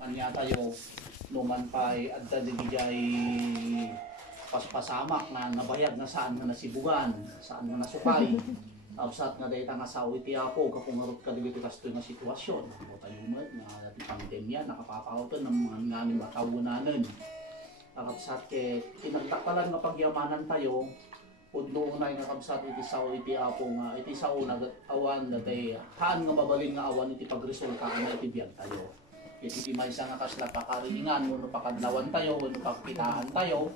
Kanya tayo numan pa'y adda digijay paspasamak na nabayag na saan nga nasibugan, saan nga nasukay. Absat nga dahil nga sa uiti ako, kapungarot ka dito kasto nga sitwasyon. O tayo mo, na pandemya, nakapapautan ng mga nganing matawunanan. Akabsat ke, tinagtakalan nga pagyamanan tayo, Pudno unay nga kabsat iti sao iti apo nga iti sao nagawan dati haan nga mabalin nga awan iti pagresulta na iti biyag tayo. Iti maysa nga kasla pakariningan no pakadlawan tayo no pakitaan tayo.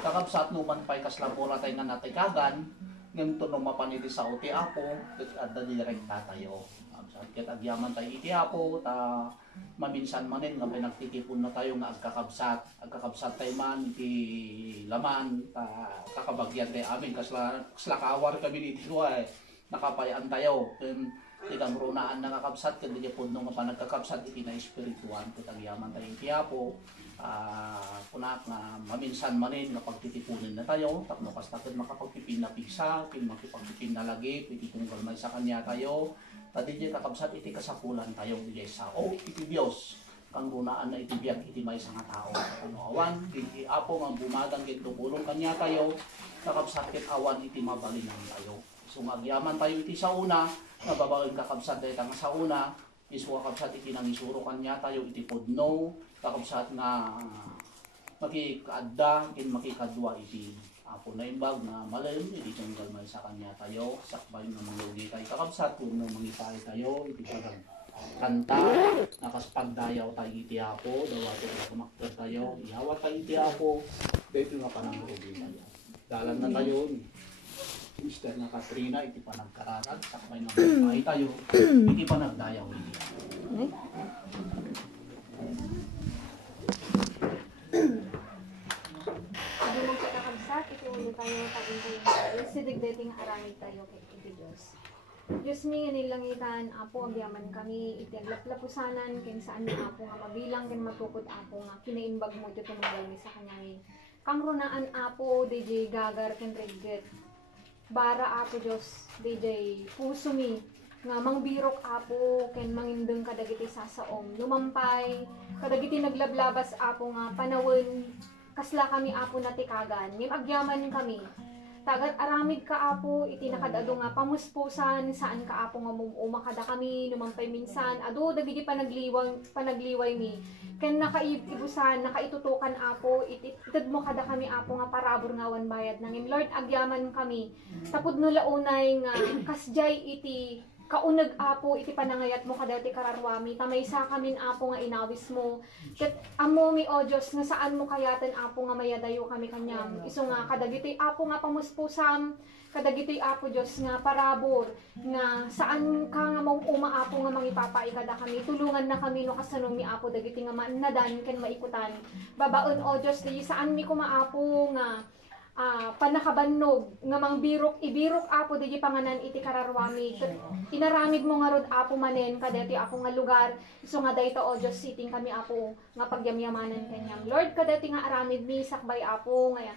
Kakabsat no man pay kasla pora tay nga natikagan ngem tuno mapan iti sao ti apo adda direkta tayo. Kabsat ket agyaman tayo iti apo ta maminsan manen nga pinagtitipon na tayo nga agkakabsat tayo man iti laman kakabagyan tayo amin kasla kawar kami dito ay nakapayaan tayo ilang runaan na kakabsat kundi puno nga panagkakabsat iti na espirituan kutagyaman tayo iti apo kunak nga maminsan manen nga pagtitipunin na tayo tapno kastakad makapagpipin na pigsa kin makipagpipin na lagi iti tunggal may sa kanya tayo tadi di kakabsat iti kasapulan tayo di sao iti Dios kang runaan na iti biyag iti may nga tao ano awan iti apo nga bumagang ket tulong kanya tayo kakabsat ket awan iti mabalingan tayo so magyaman tayo iti sa una nababaen kakabsat dayta nga sa una isu kakabsat iti nangisuro kanya tayo iti pudno kakabsat nga makikaadda ken makikadwa iti apo na imbag na malayon iti tunggal may sa kanya tayo sakbay nga mangugi tayo kakabsat kung mangipay tayo iti pagang kanta nakaspagdayaw tayo iti apo dawato na kumakter tayo ihawat tayo iti apo dito nga panangugi tayo dalan na tayo Mr. na Katrina iti panagkararag sakbay nga mangipay tayo iti panagdayaw iti iti ulo tayo tagin tayo sidigdating aramid tayo kay iti Diyos. Diyos mi nga nilangitan apo agyaman kami iti aglaplapusanan ken saan ni apo nga mabilang ken magtukod apo nga kinaimbag mo iti tumunggal mi sa kanyang kang runaan apo DJ gagar ken regget bara apo Diyos DJ puso mi nga mangbirok apo ken mangindeng kadagiti sasaom lumampay kadagiti naglablabas apo nga panawon kasla kami apo natikagan, ngem agyaman kami. Tagat aramid ka apo, iti nakadado nga pamuspusan, saan ka apo nga umakada kami, numampay minsan, ado dagiti panagliway mi. Ken nakaibusan, nakaitutukan apo, itid mo kada kami apo nga parabor nga wan bayad nangim. Lord, agyaman kami. Tapod no launay nga kasjay iti kaunag apo iti panangayat mo kadati kararwami tamaysa kamin apo nga inawis mo ket amo mi o Dios nga saan mo kayatan apo nga mayadayo kami kanyam isu nga kadagiti apo nga pamuspusam kadagiti apo Dios nga parabor nga saan ka nga uma apo nga mangipapaikada kami tulungan na kami no kasano mi apo dagiti nga maannadan ken maikutan babaon o Dios di saan mi kumaapo nga panakabannog nga mangbirok ibirok apo di panganan iti kararwami inaramid mo nga rod apo manen kadati apo nga lugar isu nga dayto o Dios siting kami apo nga pagyamyamanan kanyam Lord kadati nga aramid mi sakbay apo nga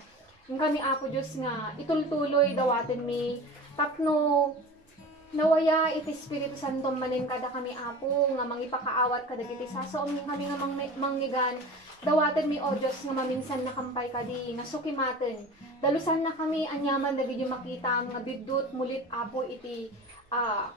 kami apo Dios nga itultuloy dawaten mi tapno nawaya iti Espiritu Santo manen kada kami apo nga mangipakaawat kadagiti sasaom kami nga mangnigan dawaten mi o Dios nga maminsan nakampay kadi nga sukimaten dalusan na kami anyaman dagiti makita nga bidut mulit apo iti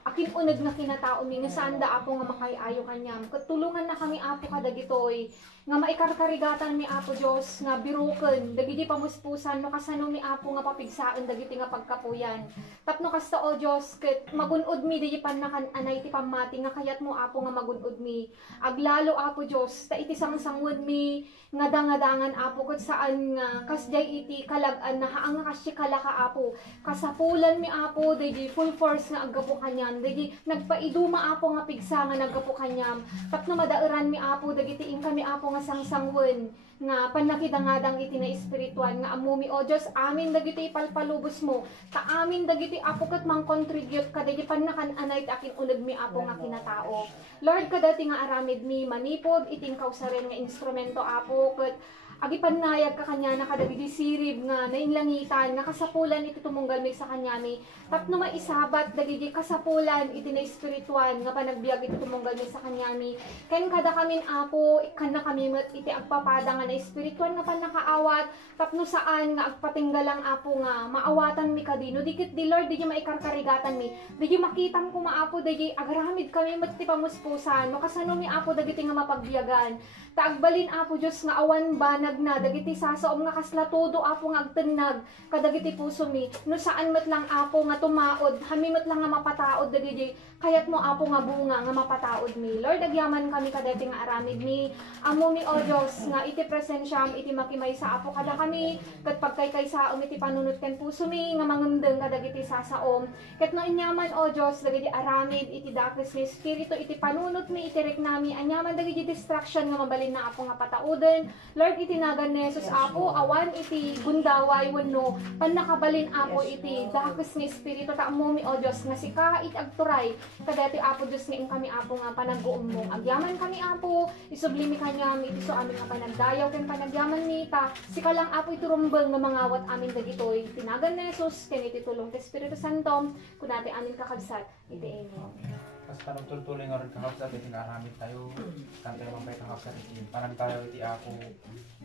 akin uneg nga kinatao mi nga saan da apo nga makayayo kanyam katulungan na kami apo kadagitoy nga maikarkarigatan mi apo Dios nga biruken dagiti pamuspusan no kasano mi apo nga papigsaan dagiti nga pagkapuyan tapno kasta o Dios ket magunod mi di panakan anay ti pamati nga kayat mo apo nga magunod mi aglalo apo Dios ta iti sangsangwed mi nga dangadangan apo ket saan nga kasjay iti kalag-an na haang nga kasya kalaka apo kasapulan mi apo di full force nga aggapo kanyam di nagpaiduma apo nga pigsa nga naggapo kanyam tapno madaeran mi apo dagiti ing kami apo nga sangsangwen nga panakidangadang iti na espiritual nga amumi o Dios amin dagiti palpalubos mo ta amin dagiti apo ket mang-contribute kadagiti panakan anay akin uneg mi apo nga kinatao Lord kadati nga aramid mi manipod iting kausaren nga instrumento apo ket agi panayag ka kanya na kadagiti sirib nga nainlangitan nga kasapulan iti tumunggal mi sa kanya mi tapno maisabat dagiti kasapulan iti na espirituan nga panagbiag iti tumunggal mi sa kanya mi ken kada kamin apo kan na kami met iti agpapada nga na espirituan nga panakaawat tapno saan nga agpatinggalang apo nga maawatan mi kadino dikit di Lord di maikarkarigatan mi di makitam ko maapo di agaramid kami met ti pamuspusan no kasano mi apo dagiti nga mapagbiagan taagbalin apo Diyos nga awan banag na dagiti sasaom nga kaslatudo apo nga agtenag kadagiti puso mi no saan met lang apo nga tumaod hami met lang nga mapataod dagiti kayat mo apo nga bunga nga mapataod mi Lord agyaman kami kadati nga aramid mi amo mi o Diyos nga iti presensyam iti makimay sa apo kada kami ket pagkaykaysaom iti panunot ken puso mi nga mangundeng kadagiti sasaom ket no inyaman o Diyos dagiti aramid iti dakes mi espiritu iti panunot mi iti reknami anyaman dagiti distraction nga mabalin na apo nga patauden Lord itinagan ni Jesus apo awan iti gundaway wenno panakabalin apo iti dakes nga espiritu ta ammo mi o Diyos nga sika iti agturay kadati apo Diyos nga kami apo nga panagguom mo agyaman kami apo isublimi kanya mi iti so amin nga panagdayaw ken panagyaman mi ta sika lang apo iturumbeng nga mangawat amin dagitoy tinagan ni Jesus ken iti tulong ti Espiritu Santo kunati amin kakabsat iti amen. Pas panagtultuloy nga rin kakapsat, iti naramit tayo, kantay mong may kakapsat, iti panag tayo iti ako,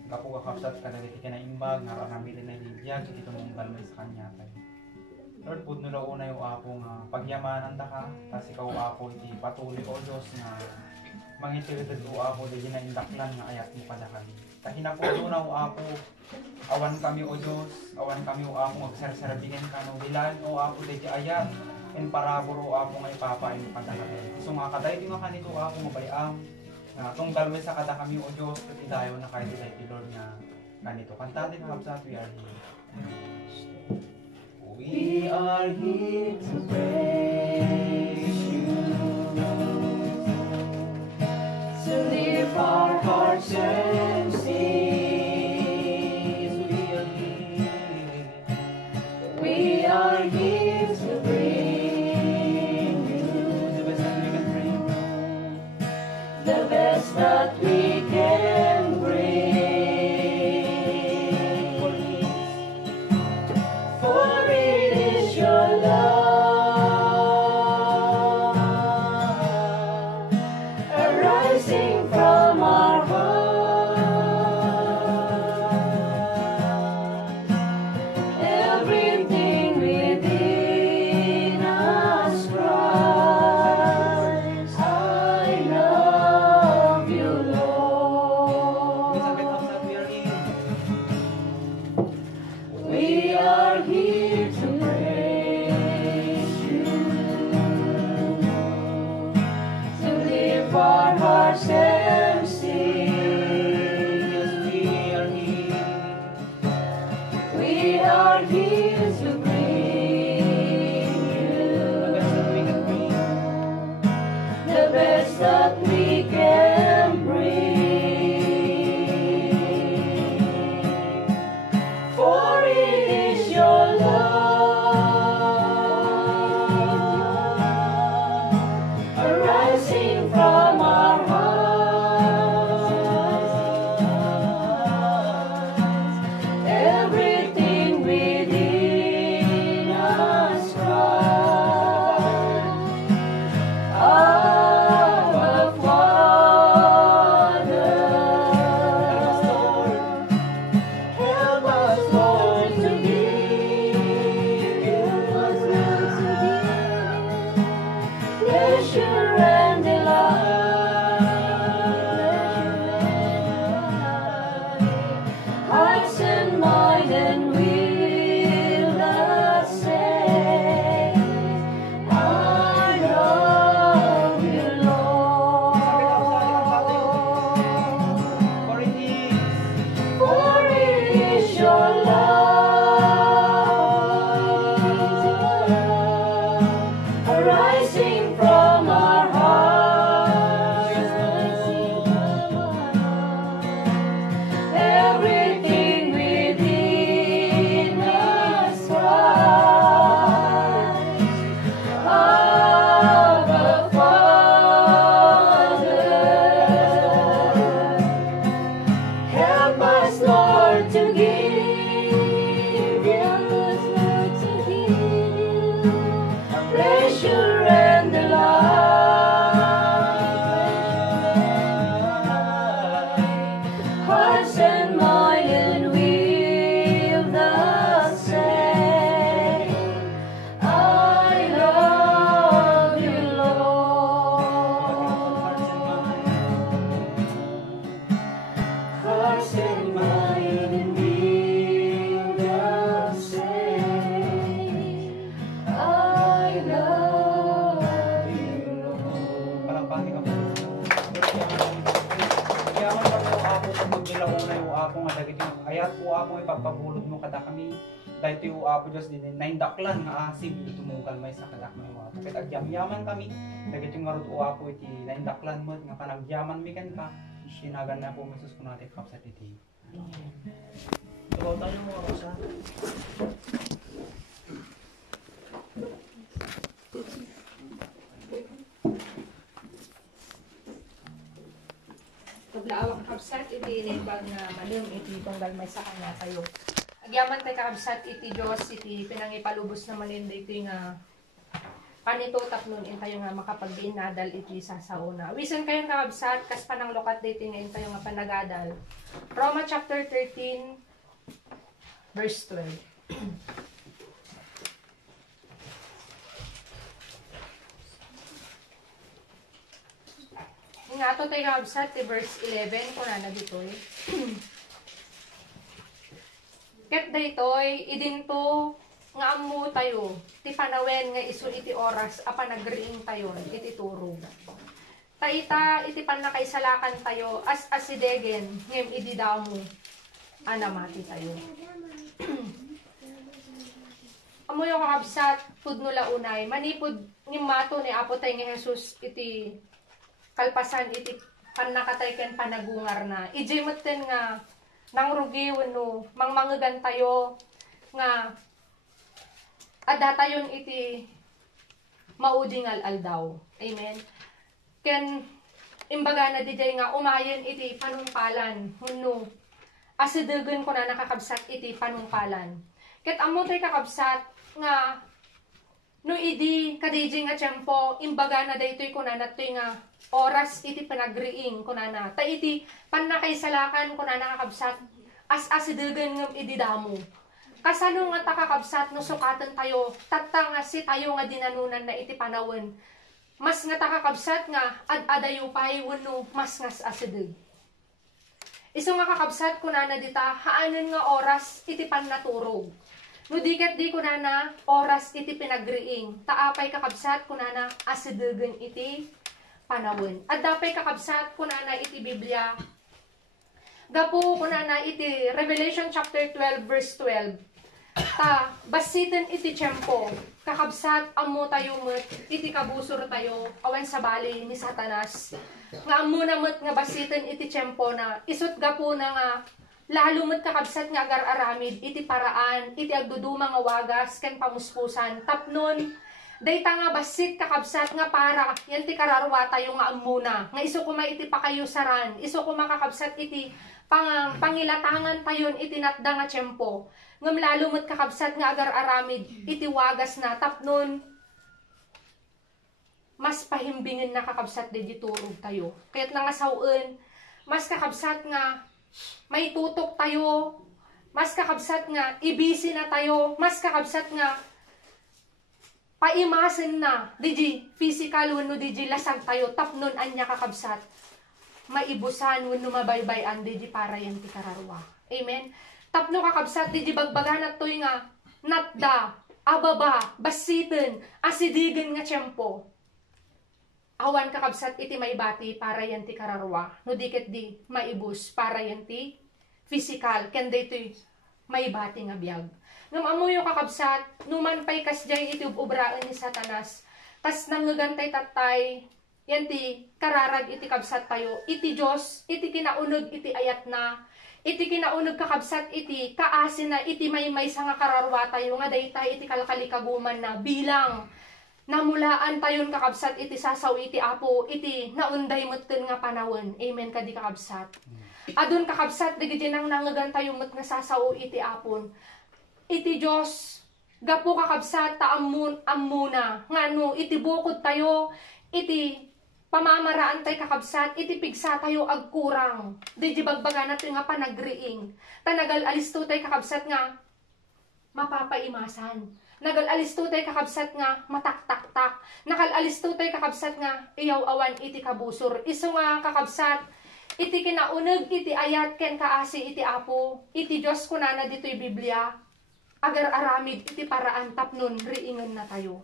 kapo kakapsat, kada iti kinaimbag, nga ramit na ilibiyag, iti tumunggal may sa kanya tayo. Lord, pud nula una yung ako nga pagyamanan ta ka, kasi ikaw ako iti patuloy o Diyos nga mangitiritid o ako, di na indaklan nga ayat ni padakan. Tahina po na o ako, awan kami o Diyos, awan kami o ako, magsarsarabingin ka no, dilan o ako, di ayat, en paraburo ako nga ipapain ni padakan. So nga kaday di nga kanito ako mabayam, nga tunggal may sa kada kami o Diyos, at idayo na kayo di Lord nga kanito. Kanta din nga sa we are here. We are here to praise you, to lift our hearts and sing. We are here to bring you the best that we can bring, the best that we can bring. For it is your love arising from our heart. Everything within us cries, I love you, Lord. pagdila unay o apo nga dagiti ayat o apo ipagpabulod mo kada kami dahil o apo Diyos din naindaklan nga asim iti tumungkal may sa kadak may mga ito. Kahit agyam-yaman kami dagiti nga rod o apo iti naindaklan mo nga panagyaman mi kan ka sinagan na po mesos ko natin kapsat iti. Ikaw tayo mga kasa. Paglaawak kabsat iti inibag nga malum iti tunggal may sa kanya tayo. Agyaman kay kabsat iti Dios iti pinangipalubos naman iti nga panito tapnon intayo nga makapagbiinadal iti sasauna. Wisan kayo kabsat kas panang lokat diti nga intayo nga panagadal. Roma chapter 13 verse 12. Nga to tayo kabsat ti verse 11 kung na dito eh. Ket daytoy idinto nga ammo tayo ti panawen nga isu iti oras a panagriing tayo iti turog. Taita iti panakaisalakan tayo as asidegen ngem idi damo anamati tayo. Amo yung kakabsat pudno launay manipud ngem mato ni apo tay nga Jesus iti kalpasan iti panakatay ken panagungar na ijemetten nga nang rugi wenno mangmangegan tayo nga adda tayon iti maudingal aldaw. Amen. Ken imbaga na dijay nga umayen iti panungpalan wenno asidegen ko na nakakabsat iti panungpalan. Ket ammo tay kakabsat nga no idi kadijay nga tiyempo imbaga na daytoy kunana toy nga oras iti panagriing kunana ta iti pannakaisalakan kunana kakabsat as asidegen ngem idi damo kasano nga takakabsat no sukatan tayo tatta nga si tayo nga dinanunan na iti panawon mas nga takakabsat nga ad-adayo pay wenno mas ngas asideg isu nga kakabsat kunana dita haanen nga oras iti pannaturog no diket di kunana oras iti pinagriing taapay kakabsat kunana asidegen iti panawon. At dapay kakabsat kunana iti Biblia. Gapu kunana iti Revelation chapter 12 verse 12. Ta basitin iti tiyempo kakabsat ammo tayo met iti kabusor tayo awan sa bali ni Satanas. Nga ammo na met nga basitin iti tiyempo na isut gapu na nga lalo met kakabsat nga agar-aramid iti paraan iti agduduma nga wagas ken pamuspusan tapnon dayta nga basit kakabsat nga para yan ti kararwa tayo nga amuna nga isu kuma iti pakayusaran isu kuma kakabsat iti pangilatangan tayon iti natda nga tiyempo ngem lalo met kakabsat nga agar-aramid iti wagas na tapnon mas pahimbingin na kakabsat di turog tayo kaya't nga sawen mas kakabsat nga may tutok tayo mas kakabsat nga ibisi na tayo mas kakabsat nga paimasen na, diji physical wenno diji lasag tayo tapnon anya kakabsat. Maibusan wenno mabaybayan diji para yan ti kararwa. Amen. Tapno kakabsat diji bagbagan at toy nga natda, ababa, basiten, asidigen nga tiyempo. Awan kakabsat iti maibati para yan ti kararwa. No diket di maibus para yan ti physical ken daytoy maibati nga biag. Ngam amuyo kakabsat, numan pay kasjay iti ubraan ni Satanas, kas nanggagantay tatay, yan ti kararag iti kabsat tayo, iti Diyos, iti kinaunog iti ayat na, iti kinaunog kakabsat iti kaasin na, iti may sa nga kararwa tayo, nga daytay iti kalkalikaguman na bilang, namulaan tayon kakabsat iti sasaw iti apo, iti naunday meten nga panawon, amen kadi kakabsat. Adun kakabsat, digiti nang nanggagantay met nga sasaw iti apon, iti Diyos, gapo kakabsat ta ammuna, ngano iti bukod tayo, iti pamamaraan tayo kakabsat, iti pigsa tayo agkurang, di bagbaga natin nga panagriing, tanagal alisto tayo kakabsat nga mapapaimasan, nagal alisto tayo kakabsat nga mataktaktak, nakal alisto tayo kakabsat nga iyaw awan iti kabusor, iso nga kakabsat, iti kinauneg iti ayat ken kaasi iti apo, iti Diyos kunana dito'y Biblia, agar-aramid iti paraan tapnon riingon na tayo.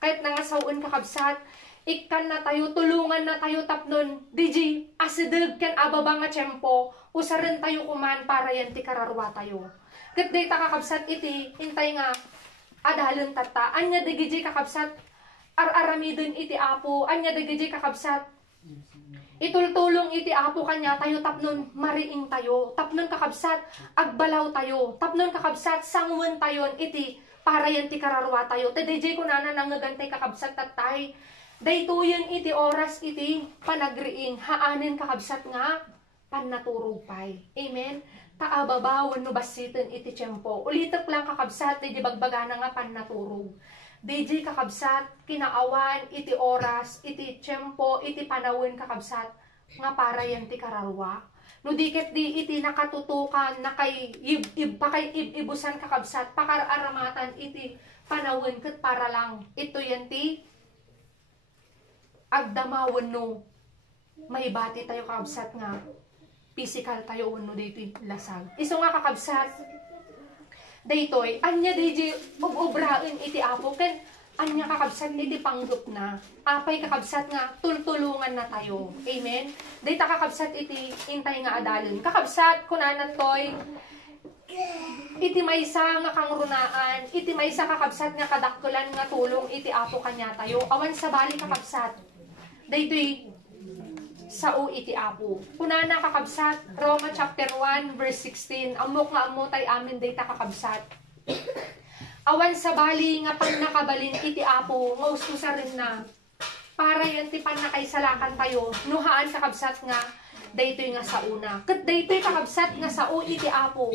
Kahit nangasawen kakabsat, Ikan na tayo, tulungan na tayo tapnon. DJ, asideg ken ababa nga tiyempo, usaran tayo kuman para yan ti kararwa tayo. Kat day ta kakabsat iti, hintay nga, adalan tata, anya dagiji kakabsat, ar-aramidon iti apo, anya dagiji kakabsat, itultulong iti apo kanya tayo tapnon mariing tayo, tapnon kakabsat, agbalaw tayo, tapnon kakabsat, sangwan tayon iti, para yan ti kararwa tayo. Te DJ ko na nangagantay kakabsat tatay, daytoyen iti oras iti panagriing haanen kakabsat nga pannaturog pay. Amen. Taababawan no basitin iti tiyempo. Ulitak lang kakabsat di bagbagana nga pannaturog. DJ kakabsat kinaawan iti oras iti tiyempo iti panawin kakabsat nga para yan ti kararwa. No diket di iti nakatutukan na kay ibusan kakabsat pakararamatan iti panawin ket para lang ito yan ti agdamawan no may bati tayo kakabsat nga physical tayo no dito lasag. Iso nga kakabsat daytoy anya DJ ubraen iti apo ken anya kakabsat iti panggup na apay kakabsat nga tultulungan na tayo. Amen. Dayta kakabsat iti intay nga adalon. Kakabsat kunanan toy iti maysa nga kangrunaan, iti maysa kakabsat nga kadakkelan nga tulong iti apo kanya tayo. Awan sa bali kakabsat daytoy sao iti apo. Kunana kakabsat Roma chapter 1 verse 16. Amok nga amutay amin dayta kakabsat. Awan sa bali nga pan nakabalin iti apo nga ususa rin na para yan ti pan nakaisalakan tayo nuhaan kakabsat nga daytoy nga sauna. Ket daytoy kakabsat nga sao iti apo.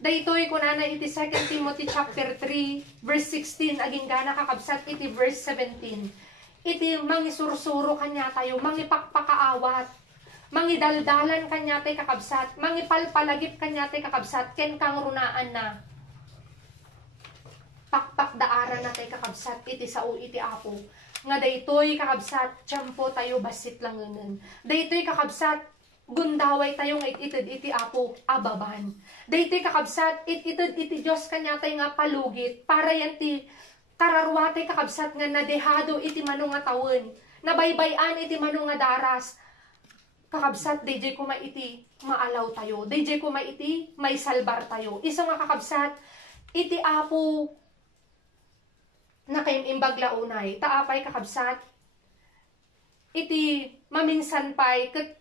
Daytoy kunana iti 2 Timothy chapter 3 verse 16 aging gana kakabsat iti verse 17. Iti mangisursuro kanya tayo, mangipakpakaawat, mangidaldalan kanya tayo kakabsat, mangipalpalagip kanya tayo kakabsat, ken kang runaan na pakpakdaaran na tayo kakabsat, iti sao iti apo. Nga daytoy kakabsat, tiyempo tayo basit lang ngayon. Daytoy kakabsat, gundaway tayo nga itid iti apo, ababan. Daytoy kakabsat, itid iti Diyos kanya tayo nga palugit, para yan ti kararwate kakabsat nga nadehado iti manong nga tawon, nabaybayan iti manong nga daras, kakabsat DJ ko iti maalaw tayo, DJ ko iti may salbar tayo. Isa nga kakabsat, iti apo na kayong imbagla unay, taapay kakabsat, iti maminsan pay, ket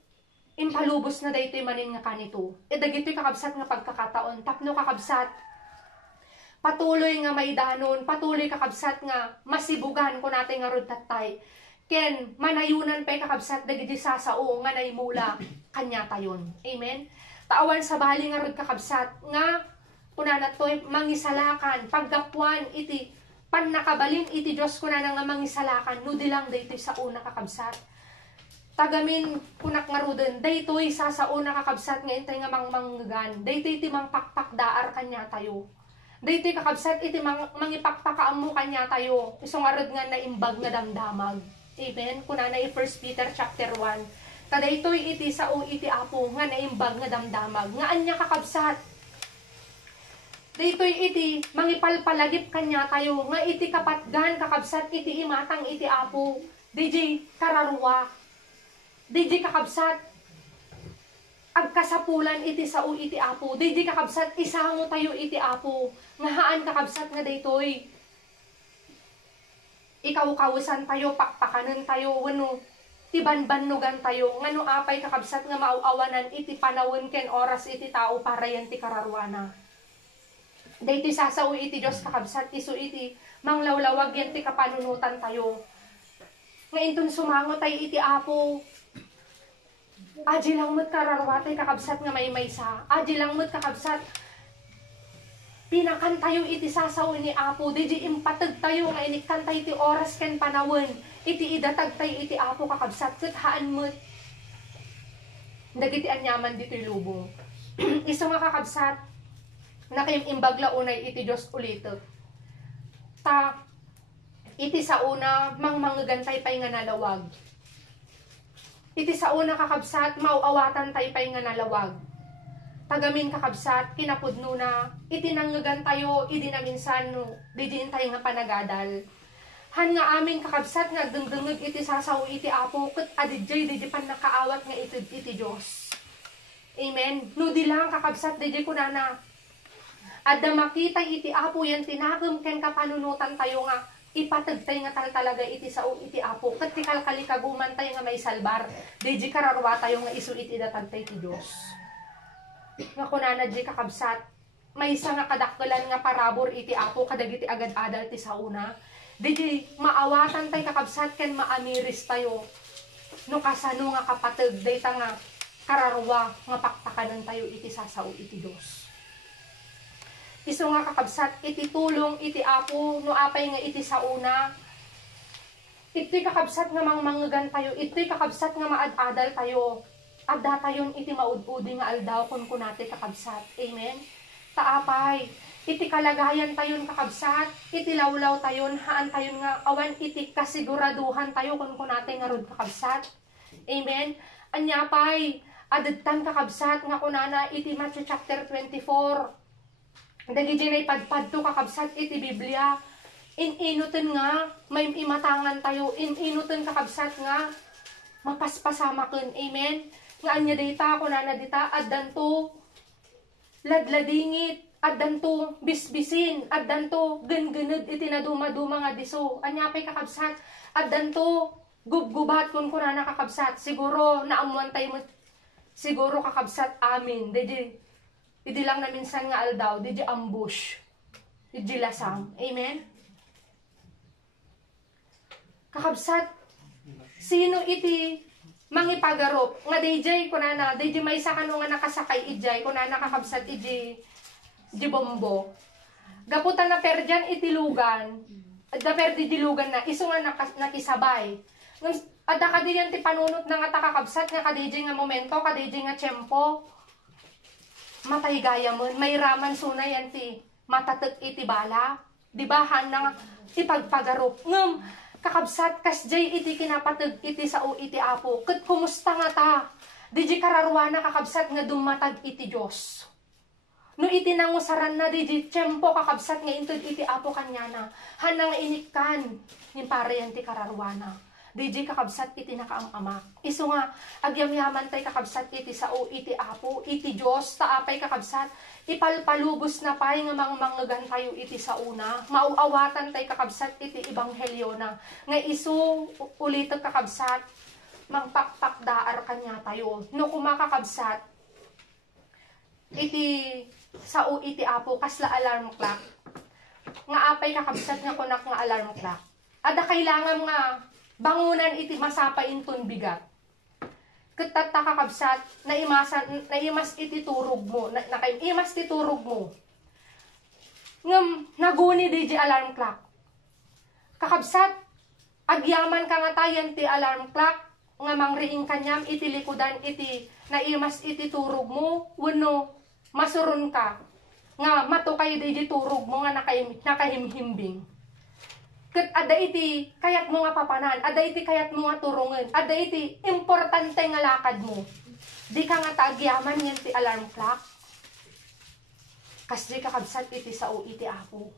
impalubos na daytoy manin nga kanito. E dagitoy kakabsat nga pagkakataon, tapno kakabsat, patuloy nga maidanon, patuloy kakabsat nga masibugan ko natin nga rod tatay. Ken manayunan pa kakabsat dagiti sasao nga naimula kanya tayon. Amen. Taawan sa bali nga rod kakabsat nga kunana toy mangisalakan paggapuan iti pan nakabalin iti Dios kunana nga mangisalakan no dilang daytoy sa una kakabsat. Tagamin kunak nga rodon daytoy sasao na kakabsat nga intay nga mangmanggan. Daytoy ti mangpakpakdaar kanya tayo. Daytoy kakabsat iti mangipakpakaam mo kanya tayo. Isong arod nga naimbag nga damdamag. Amen. Kunana i 1 Peter chapter 1. Kadaytoy iti sao iti apo nga naimbag nga damdamag. Nga anya kakabsat. Daytoy iti mangipalpalagip kanya tayo. Nga iti kapatgan kakabsat iti imatang iti apo. DJ kararwa. DJ kakabsat agkasapulan iti sao iti apo. Daydi kakabsat isango tayo iti apo. Ngahaan kakabsat nga daytoy. Ikaw-kawusan tayo, pakpakanan tayo, wano tibanbanugan tayo. Ngano apay kakabsat nga mauawanan iti panawon ken oras iti tao para yan ti kararwana. Daytoy sasao iti Dios kakabsat isu iti manglawlawag yan ti kapanunutan tayo. Ngayon tun sumango tayo iti apo. Aji lang mo't kararwatay kakabsat nga may maysa. Aji lang mo't kakabsat pinakan tayo iti sasaw ni apo. Diji impatag tayo nga inikantay iti oras ken panawon. Iti idatag tayo iti apo kakabsat. Kat haan mo't dagiti anyaman dito'y lubong. Isa nga kakabsat na kayong imbagla unay iti Diyos ulito. Ta iti sa una mangmangagantay pay nga nalawag. Iti sa una kakabsat, mauawatan tayo pa'y nga nalawag. Tagamin kakabsat, kinapudno na, itinanggagan tayo, idinaminsan, no, didin tayo nga panagadal. Han nga amin kakabsat nga dengdengeg iti sasaw iti Apo ket adijay di pan nakaawat nga iti Dios. Amen. No di lang kakabsat di kunana. Adda makita iti Apo yan tinagem ken kapanunutan tayo nga ipatagtay nga talaga iti sao iti Apo ket ti kalkalikaguman tayo nga may salbar. Di kararwa tayo nga isu iti datagtay ti Dios. Nga kunana di kakabsat may isa nga kadakkelan nga parabor iti Apo kadagiti agad-adal ti sauna. Di maawatan tayo kakabsat ken maamiris tayo. No kasano nga kapateg dayta nga kararwa nga paktakanan tayo iti sasao iti Dios. Isu nga kakabsat iti tulong iti Apo no apay nga iti sauna. Iti kakabsat nga mangmangegan tayo, iti kakabsat nga maad-adal tayo. Adda tayon iti maud-udi nga aldaw kun kunate kakabsat. Amen. Taapay iti kalagayan tayon kakabsat, iti lawlaw tayon, haan tayon nga awan iti kasiguraduhan tayo kun kunate nga rod kakabsat. Amen. Anyapay, adagtan kakabsat nga kunana iti Matthew chapter 24. Dagiti nay padpad to kakabsat iti Biblia. Inuten nga may imatangan tayo, inuten kakabsat nga mapaspasamaken. Amen. Nga anya dayta kunana dita addan to ladladingit, addan to bisbisin, addan to gengened iti naduma-duma nga diso. Anyapay kakabsat, addan to gubgubat kun kunana kakabsat. Siguro naamuan tayo mo, siguro kakabsat amin. Di lang na minsan nga aldaw, di ambush, di lasang. Amen? Kakabsat, sino iti mangipagarop nga DJ kunana DJ may sakano nga nakasakay ijay kunana kakabsat iji bombo gaputan na perdian itilugan da perdi dilugan na isu nga nakisabay adda kadiyan ti panunot na nga takakabsat nga kadijay nga momento kadijay nga tiyempo matay gaya mo may raman sunay yan ti matatek iti bala di ba han nga ipagpagarop ngem kakabsat kasjay iti kinapateg iti sao iti Apo ket kumusta nga ta diji kararwana kakabsat nga dumatag iti Dios no iti nangusaran na diji tiyempo kakabsat nga intud iti Apo kanyana hanang inikkan nin pareyan ti kararwana diji kakabsat iti nakaamamak isu nga agyamyaman tay kakabsat iti sao iti Apo iti Dios taapay kakabsat ipalpalubos na pay nga mangmangegan tayo iti sauna mauawatan tay kakabsat iti ebanghelyo na nga isu ulitek kakabsat mangpakpakdaar kanya tayo no kumakakabsat iti sao iti Apo kasla alarm clock nga apay kakabsat nga kunak nga alarm clock ada kailangan nga bangunan iti masapain ton bigat ket kakabsat naimas iti turog mo nakaimas ti turog mo ngem naguni di alarm clock kakabsat agyaman ka nga tayan ti alarm clock nga mangriing kanyam iti likudan iti naimas iti turog mo wenno masuron ka nga matukay di turog mo nga nakahimhimbing ket ada iti kayat mo nga papanan, ada iti kayat mo nga turungan, ada iti importante nga lakad mo. Di ka nga taagyaman yan ti alarm clock. Kas di kakabsat iti sao iti Apo.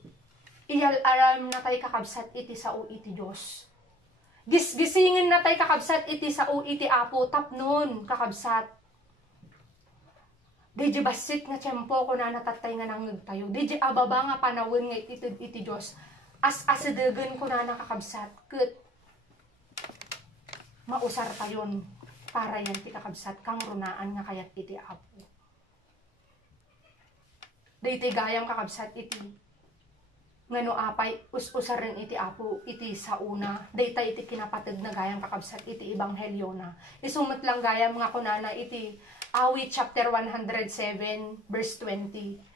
Iyal alarm na tay kakabsat iti sao iti Dios. Gisgisingin na tay kakabsat iti sao iti Apo tapnon kakabsat. Di basit nga tiyempo ko na natatay nga nangag tayo. Di ababa nga panawin nga iti Dios. As-asidegen ko na nakakabsat ket mausar tayon para yan ti kakabsat kang runaan nga kayat iti Apo. Dayti gayam kakabsat iti ngano apay us-usaren iti Apo iti sauna daytay iti kinapateg na gayam kakabsat iti ebanghelyo na. Isumot lang gayam nga kunana iti Awit chapter 107 verse 20.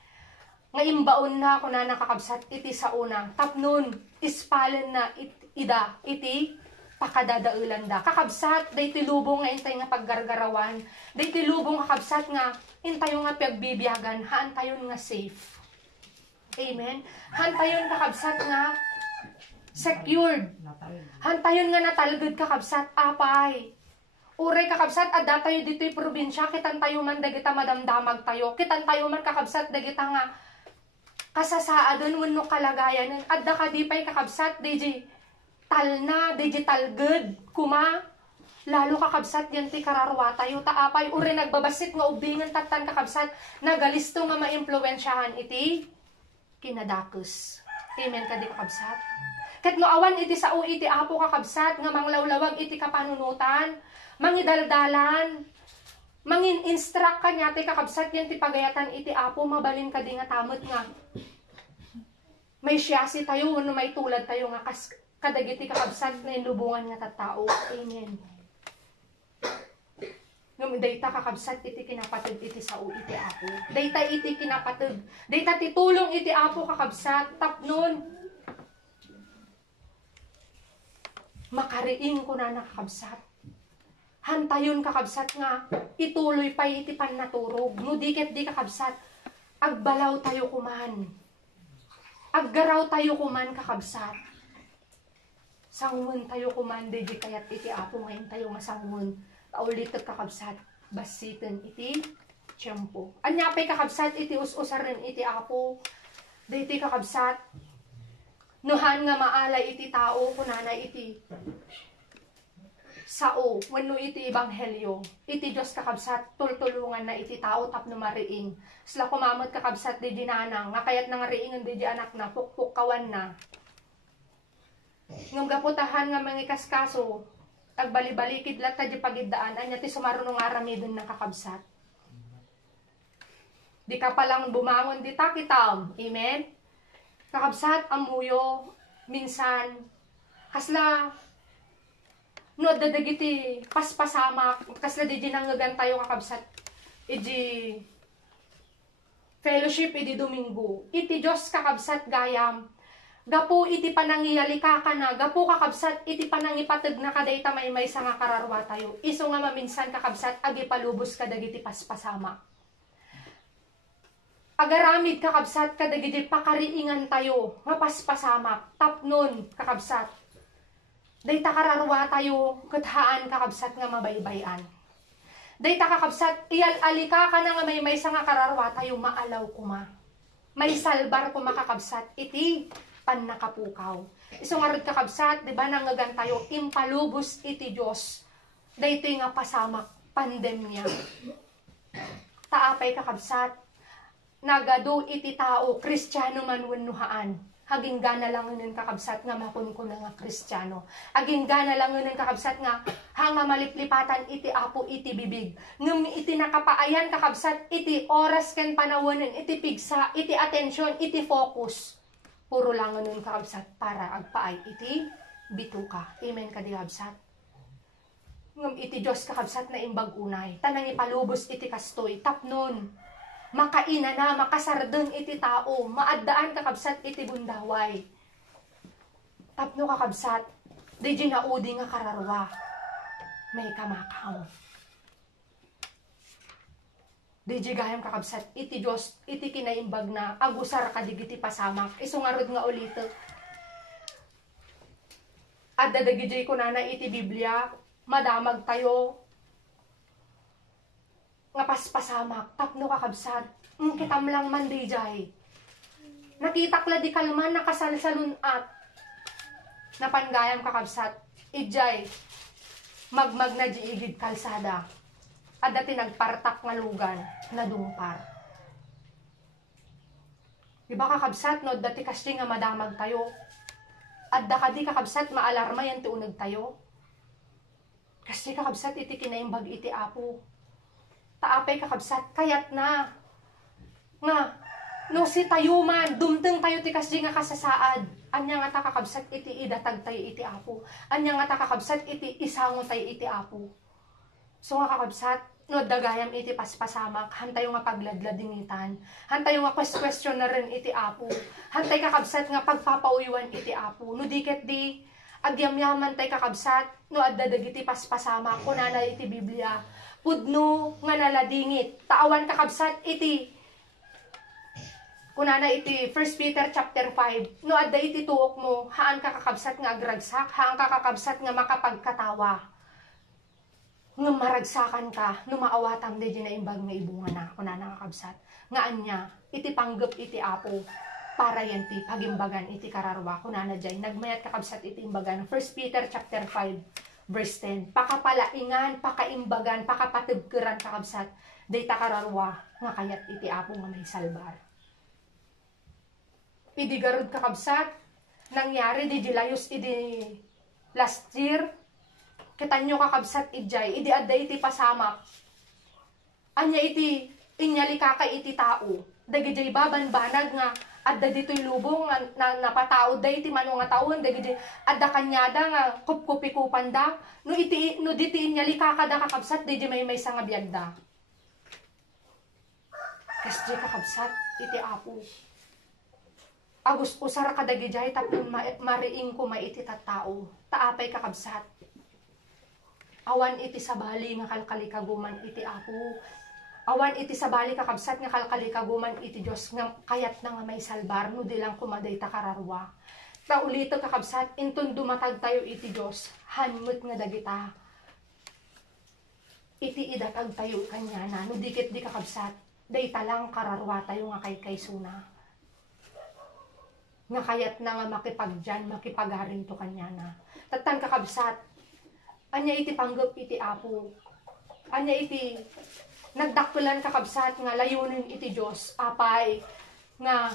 Nga imbaon na ako na nakakabsat iti sauna tapnon ispalen na iti pakadadaulan da kakabsat dayti lubong nga intay nga paggargarawan dayti lubong kakabsat nga intayo nga pagbibiyagan haan tayon nga safe. Amen. Han tayon kakabsat nga secured han tayon nga natalged kakabsat apay uray kakabsat adda tayo dito'y probinsya kitan tayo man dagita madamdamag tayo kitan tayo man kakabsat dagita nga kasasaadon wenno kalagayanen adda kadipay kakabsat DJ digital na, digital good, kuma. Lalo kakabsat, yan ti kararwa tayo, taapay, uri nagbabasit nga ubingan tatan kakabsat, nagalisto nga maimpluwensyahan iti, kinadakos. Amen ka di kakabsat. Kat no awan iti sao iti apo kakabsat, nga manglawlawag iti kapanunutan, mangidaldalan, mangin-instruct ka niya ti kakabsat, yan ti pagayatan iti apo, mabalin ka di nga tamot nga. May siyasi tayo, no may tulad tayo nga, kadagiti kakabsat na inlubungan nga tattao. Amen. Ngam dayta kakabsat iti kinapatid iti sao iti apo. Dayta iti kinapatid. Dayta titulong iti apo kakabsat. Tapnon. Makariing ko na nakakabsat. Hantayon kakabsat nga. Ituloy pa iti pannaturog. Nudiket di kakabsat. Agbalaw tayo kuman. Aggaraw tayo kuman kakabsat. Sangun tayo kuman. Di kayat iti apo ngayon tayo masangun. Paulit kakabsat, basitin iti tiyempo. Anyapay kakabsat, iti us-usaran iti apo. Diti kakabsat, nuhan nga maalay iti tao, kunana iti sao, wano iti ebanghelyo. Iti Diyos kakabsat, tultulungan na iti tao tapno mariing. Sila kumamot kakabsat, di ginanang, nga kayat nang riingan di anak na, pukpuk kawan na. Ngam gaputahan nga mangikaskaso, agbali-balikid lang tayo pagidaan, anya ti sumarunong aramidon ng kakabsat. Di ka palang bumangon di takitam. Amen? Kakabsat, amuyo, minsan, kasla, no, dadagiti paspasamak, kasla di dinangagan tayo kakabsat, iji fellowship, iji Domingo. Iti Diyos kakabsat gayam, gapu iti panangiyalika ka na, gapu kakabsat iti panangipatag na kadayta may sa nga kararwa tayo. Iso nga maminsan kakabsat, agi palubos kadagiti paspasama. Agaramid kakabsat, kadagiti pakariingan tayo, nga paspasama. Tapnon kakabsat. Dayta kararwa tayo, kathaan kakabsat nga mabaybayan. Dayta kakabsat, iyal-alika ka na nga may sa nga kararwa tayo, maalaw kuma. May salbar kuma kakabsat, iti pan nakapukaw. Isong arad kakabsat, di ba nangagan tayo, impalubos iti Diyos. Dahito nga pasamak, pandemya. Taapay kakabsat, nagado iti tao, Kristiyano man wennuhaan. Haging gana lang nun kakabsat nga makun ko na nga Kristiyano. Haging gana lang nun kakabsat nga, hanga maliplipatan iti apo iti bibig. Ngum iti nakapaayan kakabsat, iti oras ken panawanan, iti pigsa, iti atensyon, iti focus. Puro lang nun kakabsat para agpaay iti bituka. Amen ka di kakabsat. Ngam iti Diyos kakabsat na imbag unay. Tanang ipalubos iti kastoy. Tapnon. Makaina na, makasardeng iti tao. Maaddaan kakabsat iti bundaway. Tapno kakabsat. Di ginaudi nga kararwa. May kamakaw. Di gayam kakabsat, iti Diyos, iti kinaimbag na, agusar ka digiti pasamak. Isungarod nga ulito. At dadagijay ko na iti Biblia, madamag tayo, nga paspasamak, tapno kakabsat, kitam lang man di jay. Nakitakla di kalman, nakasalsalunat, napanggayam kakabsat, ijay, magmag na diigid kalsada. At dati nagpartak nga lugan na dumpar. Diba kakabsat, no? Dati kasi nga madamag tayo. At dakadi kakabsat, maalarma yan tiunag tayo. Kasi kakabsat, iti kinaimbag iti apo. Taapay kakabsat, kayat na. Nga, no si tayo man, dumteng tayo ti kasi nga kasasaad. Anya nga ta kakabsat, iti idatag tayo iti apo. Anya nga ta kakabsat, iti isango tayo iti apo. So nga kakabsat, no dagayam iti paspasamak, hantay nga pagladladingitan, hantay nga question na rin iti apo, hantay kakabsat nga pagpapauywan iti apo, no diket di, agyamyaman tay kakabsat, no addadag iti paspasamak, kunana iti Biblia, pudno nga naladingit, taawan kakabsat iti, kunana iti 1 Peter chapter 5, no adda iti tuok mo, haan kakabsat nga agragsak, haan kakabsat nga makapagkatawa, nga maragsakan ka, numaawatam di na imbag nga ibunga na, kung na nakakabsat. Nga anya, iti panggap iti apo. para yan ti pagimbagan iti kararwa kunana jay nagmayat kakabsat iti imbagan. 1 Peter chapter 5 verse 10. Pakapalaingan, pakaimbagan, pakapatibkeran kakabsat dayta kararwa nga kayat iti Apo nga may salbar. Idi garud kakabsat nangyari di Julayos idi last year kita nyo kakabsat idjay idi adda iti pasamak anya iti inyali kaka iti tao dagijay babanbanag nga adda dito'y lubong na napataod da iti mano nga taon dagijay adda kanyada nga kupkupi-kupan da no diti inyali kaka da kakabsat di may nga biyag da kasdi kakabsat iti Apo Agus usar kadagijay tapon mariing ko maiti tattao taapay kakabsat awan iti sabali nga kalkalikaguman iti Apo awan iti sabali kakabsat nga kalkalikaguman iti Dios nga kayat na nga may salbar no dilang kumaday ta kararwa ta ulito kakabsat inton dumatag tayo iti Dios hanmut nga dagita iti idatag tayo kanyana no dikit di kakabsat dayta lang kararwa tayo nga kay suna nga kayat na nga makipagdyan, makipagarin to kanya na. Tatan kakabsat, anya iti panggap iti Apo, anya iti nagdaktulan kakabsat nga layunin iti Diyos, apay, nga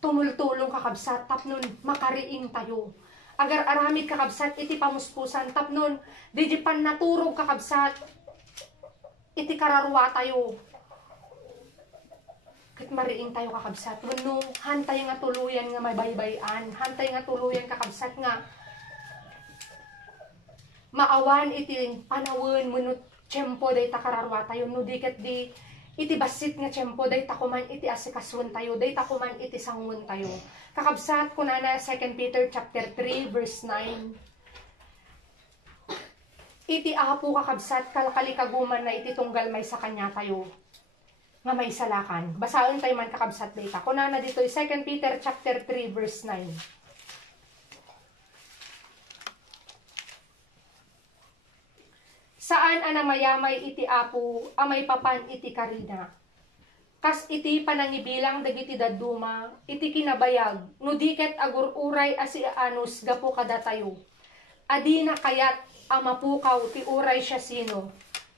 tumultulong kakabsat, tapnon makariing tayo. Agar aramid kakabsat, iti pamuspusan, tapnon, di pan naturog kakabsat, iti kararwa tayo. Kat mariing tayo kakabsat. Wano, hantay nga tuluyan nga may baybayan. Hantay nga tuluyan kakabsat nga maawan iti panawin munot tiyempo day takararwa tayo. No diket di iti basit nga tiyempo day takuman iti asikaswan tayo. Day takuman iti sangwan tayo. Kakabsat ko na 2 Peter chapter 3 verse 9. Iti Apo kakabsat kalkalikaguman na iti tunggal may sa kanya tayo. Nga may salakan. Basaon tayo man kakabsat data. Kunana dito 2 Peter chapter 3 verse 9. Saan anamayamay iti Apo amay papan iti karina. Kas iti panangibilang dagiti daduma iti kinabayag no diket agururay asi anus gapu kada tayo. Adi na kayat amapukaw ti uray siya sino.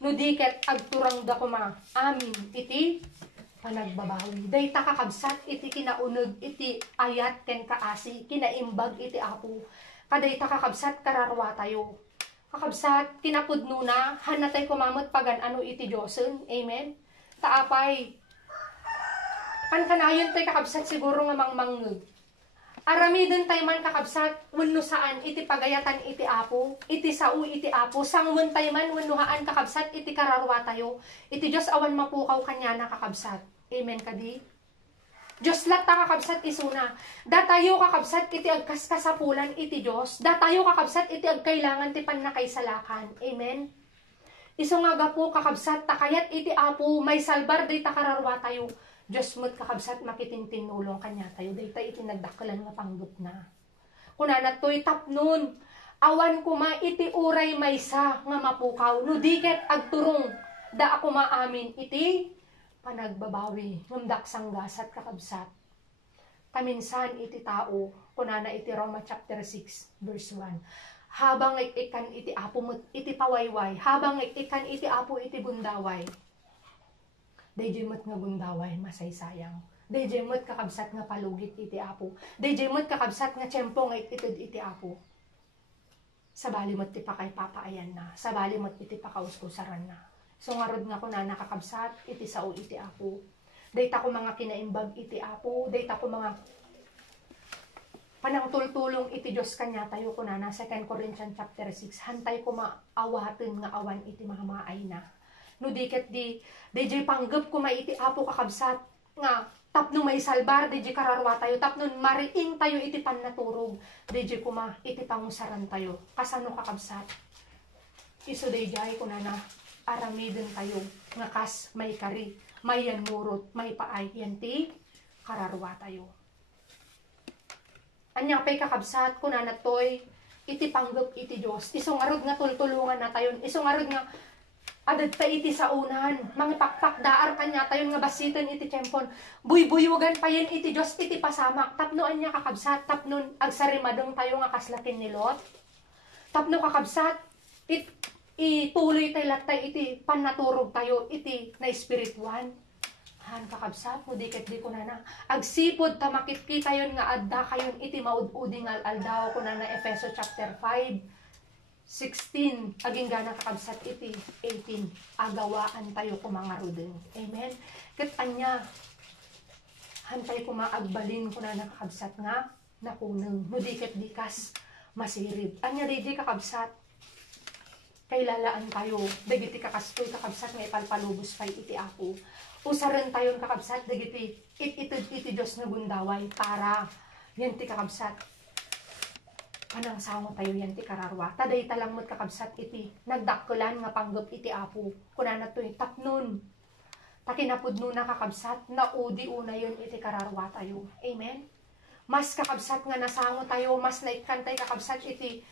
No diket agturang da kuma amin iti panagbabawi. Dayta kakabsat iti kinaunog iti ayat ken kaasi kinaimbag iti Apo. Kadayta kakabsat kararwa tayo. Kakabsat kinapudno na hanatay kumamot pagan ano iti Diyosen. Amen. Taapay. Kanayon tay kakabsat siguro nga mangmangngeg. Aramidon tayo man kakabsat, wano saan iti pagayatan iti Apo, iti sao iti Apo, sangwan tayo man wanuhaan kakabsat, iti kararwa tayo, iti Diyos awan mapukaw kanya na kakabsat. Amen kadi? Diyos lata kakabsat isuna, datayo kakabsat iti agkaskasapulan iti Diyos, datayo kakabsat iti agkailangan ti panakaisalakan. Amen? Iso nga gapo kakabsat, takayat iti Apo, may salbar day takararwa tayo, Diyos mo't kakabsat makitintinulong kanya tayo. Dayta iti nagdakalan nga panggut na. Kunana to'y tapnon. Awan kuma iti uray maysa nga mapukaw. No diket agturong. Da ako maamin iti panagbabawi. Ngundak sanggasat kakabsat. Kaminsan iti tao. Kunana iti Roma chapter 6 verse 1. Habang ikan iti Apo mo't iti pawayway. Habang ikan iti Apo iti bundaway. Dayjay nga gundaway, masaysayang. Dayjay kakabsat nga palugit iti Apo. Dayjay kakabsat nga tiyempo nga ititid iti Apo. Sabali mo't ti pakay papaayan na. Sabali mo't iti pakauskusaran na. So nga rod nga ko na nakakabsat, iti sao iti Apo. Dayta ko mga kinaimbag iti Apo. Dayta ko mga panangtultulong iti Diyos kanya tayo ko na 2 Corinthians chapter 6. Hantay ko maawaten nga awan iti mahamaay na. No diket di panggap ko iti Apo kakabsat nga tapno may salbar di kararwa tayo tapnon mariing tayo iti pannaturog di kuma iti pangusaran tayo kasano kakabsat iso dayjay kunana aramiden tayo nga kas may kari may yan murot may paay yan ti kararwa tayo anyang pay kakabsat kunana toy iti panggap iti Dios iso ngarod nga tultulungan na tayo iso ngarod nga Adad ta iti sa unan, mga pakpakdaar kanya tayo nga basiton iti tiyempon. Buybuyugan pa yan iti Diyos iti pasamak. Tapnoan niya kakabsat, tapnon agsarimadong tayo nga kaslakin ni Lot. Tapno kakabsat, ituloy tayo latay iti panaturog tayo iti na espirituan. Han kakabsat, mo dikit di ko na agsipod tamakit kita yon nga adda kayon iti maud-uding aldaw ko na Efeso chapter 5. 16, aging gana kakabsat iti 18, agawaan tayo kumangarudin. Amen? Kat anya, hantay kumaagbalin ko na nakakabsat nga, nakunang, mudikit dikas, masirib. Anya di kakabsat, kailalaan tayo, dagiti kakastoy kakabsat nga ipalpalubos pa'y iti ako. Usaran tayon kakabsat, dagiti iti Diyos na gundaway, para yan ti kakabsat, panang sango tayo yan ti kararwa. Taday talang kakabsat iti nagdakkelan nga panggap iti apo. Kunana to'y tapnon. Takinapudno na kakabsat na udi una yun iti kararwa tayo. Amen? Mas kakabsat nga nasango tayo, mas naikantay kakabsat iti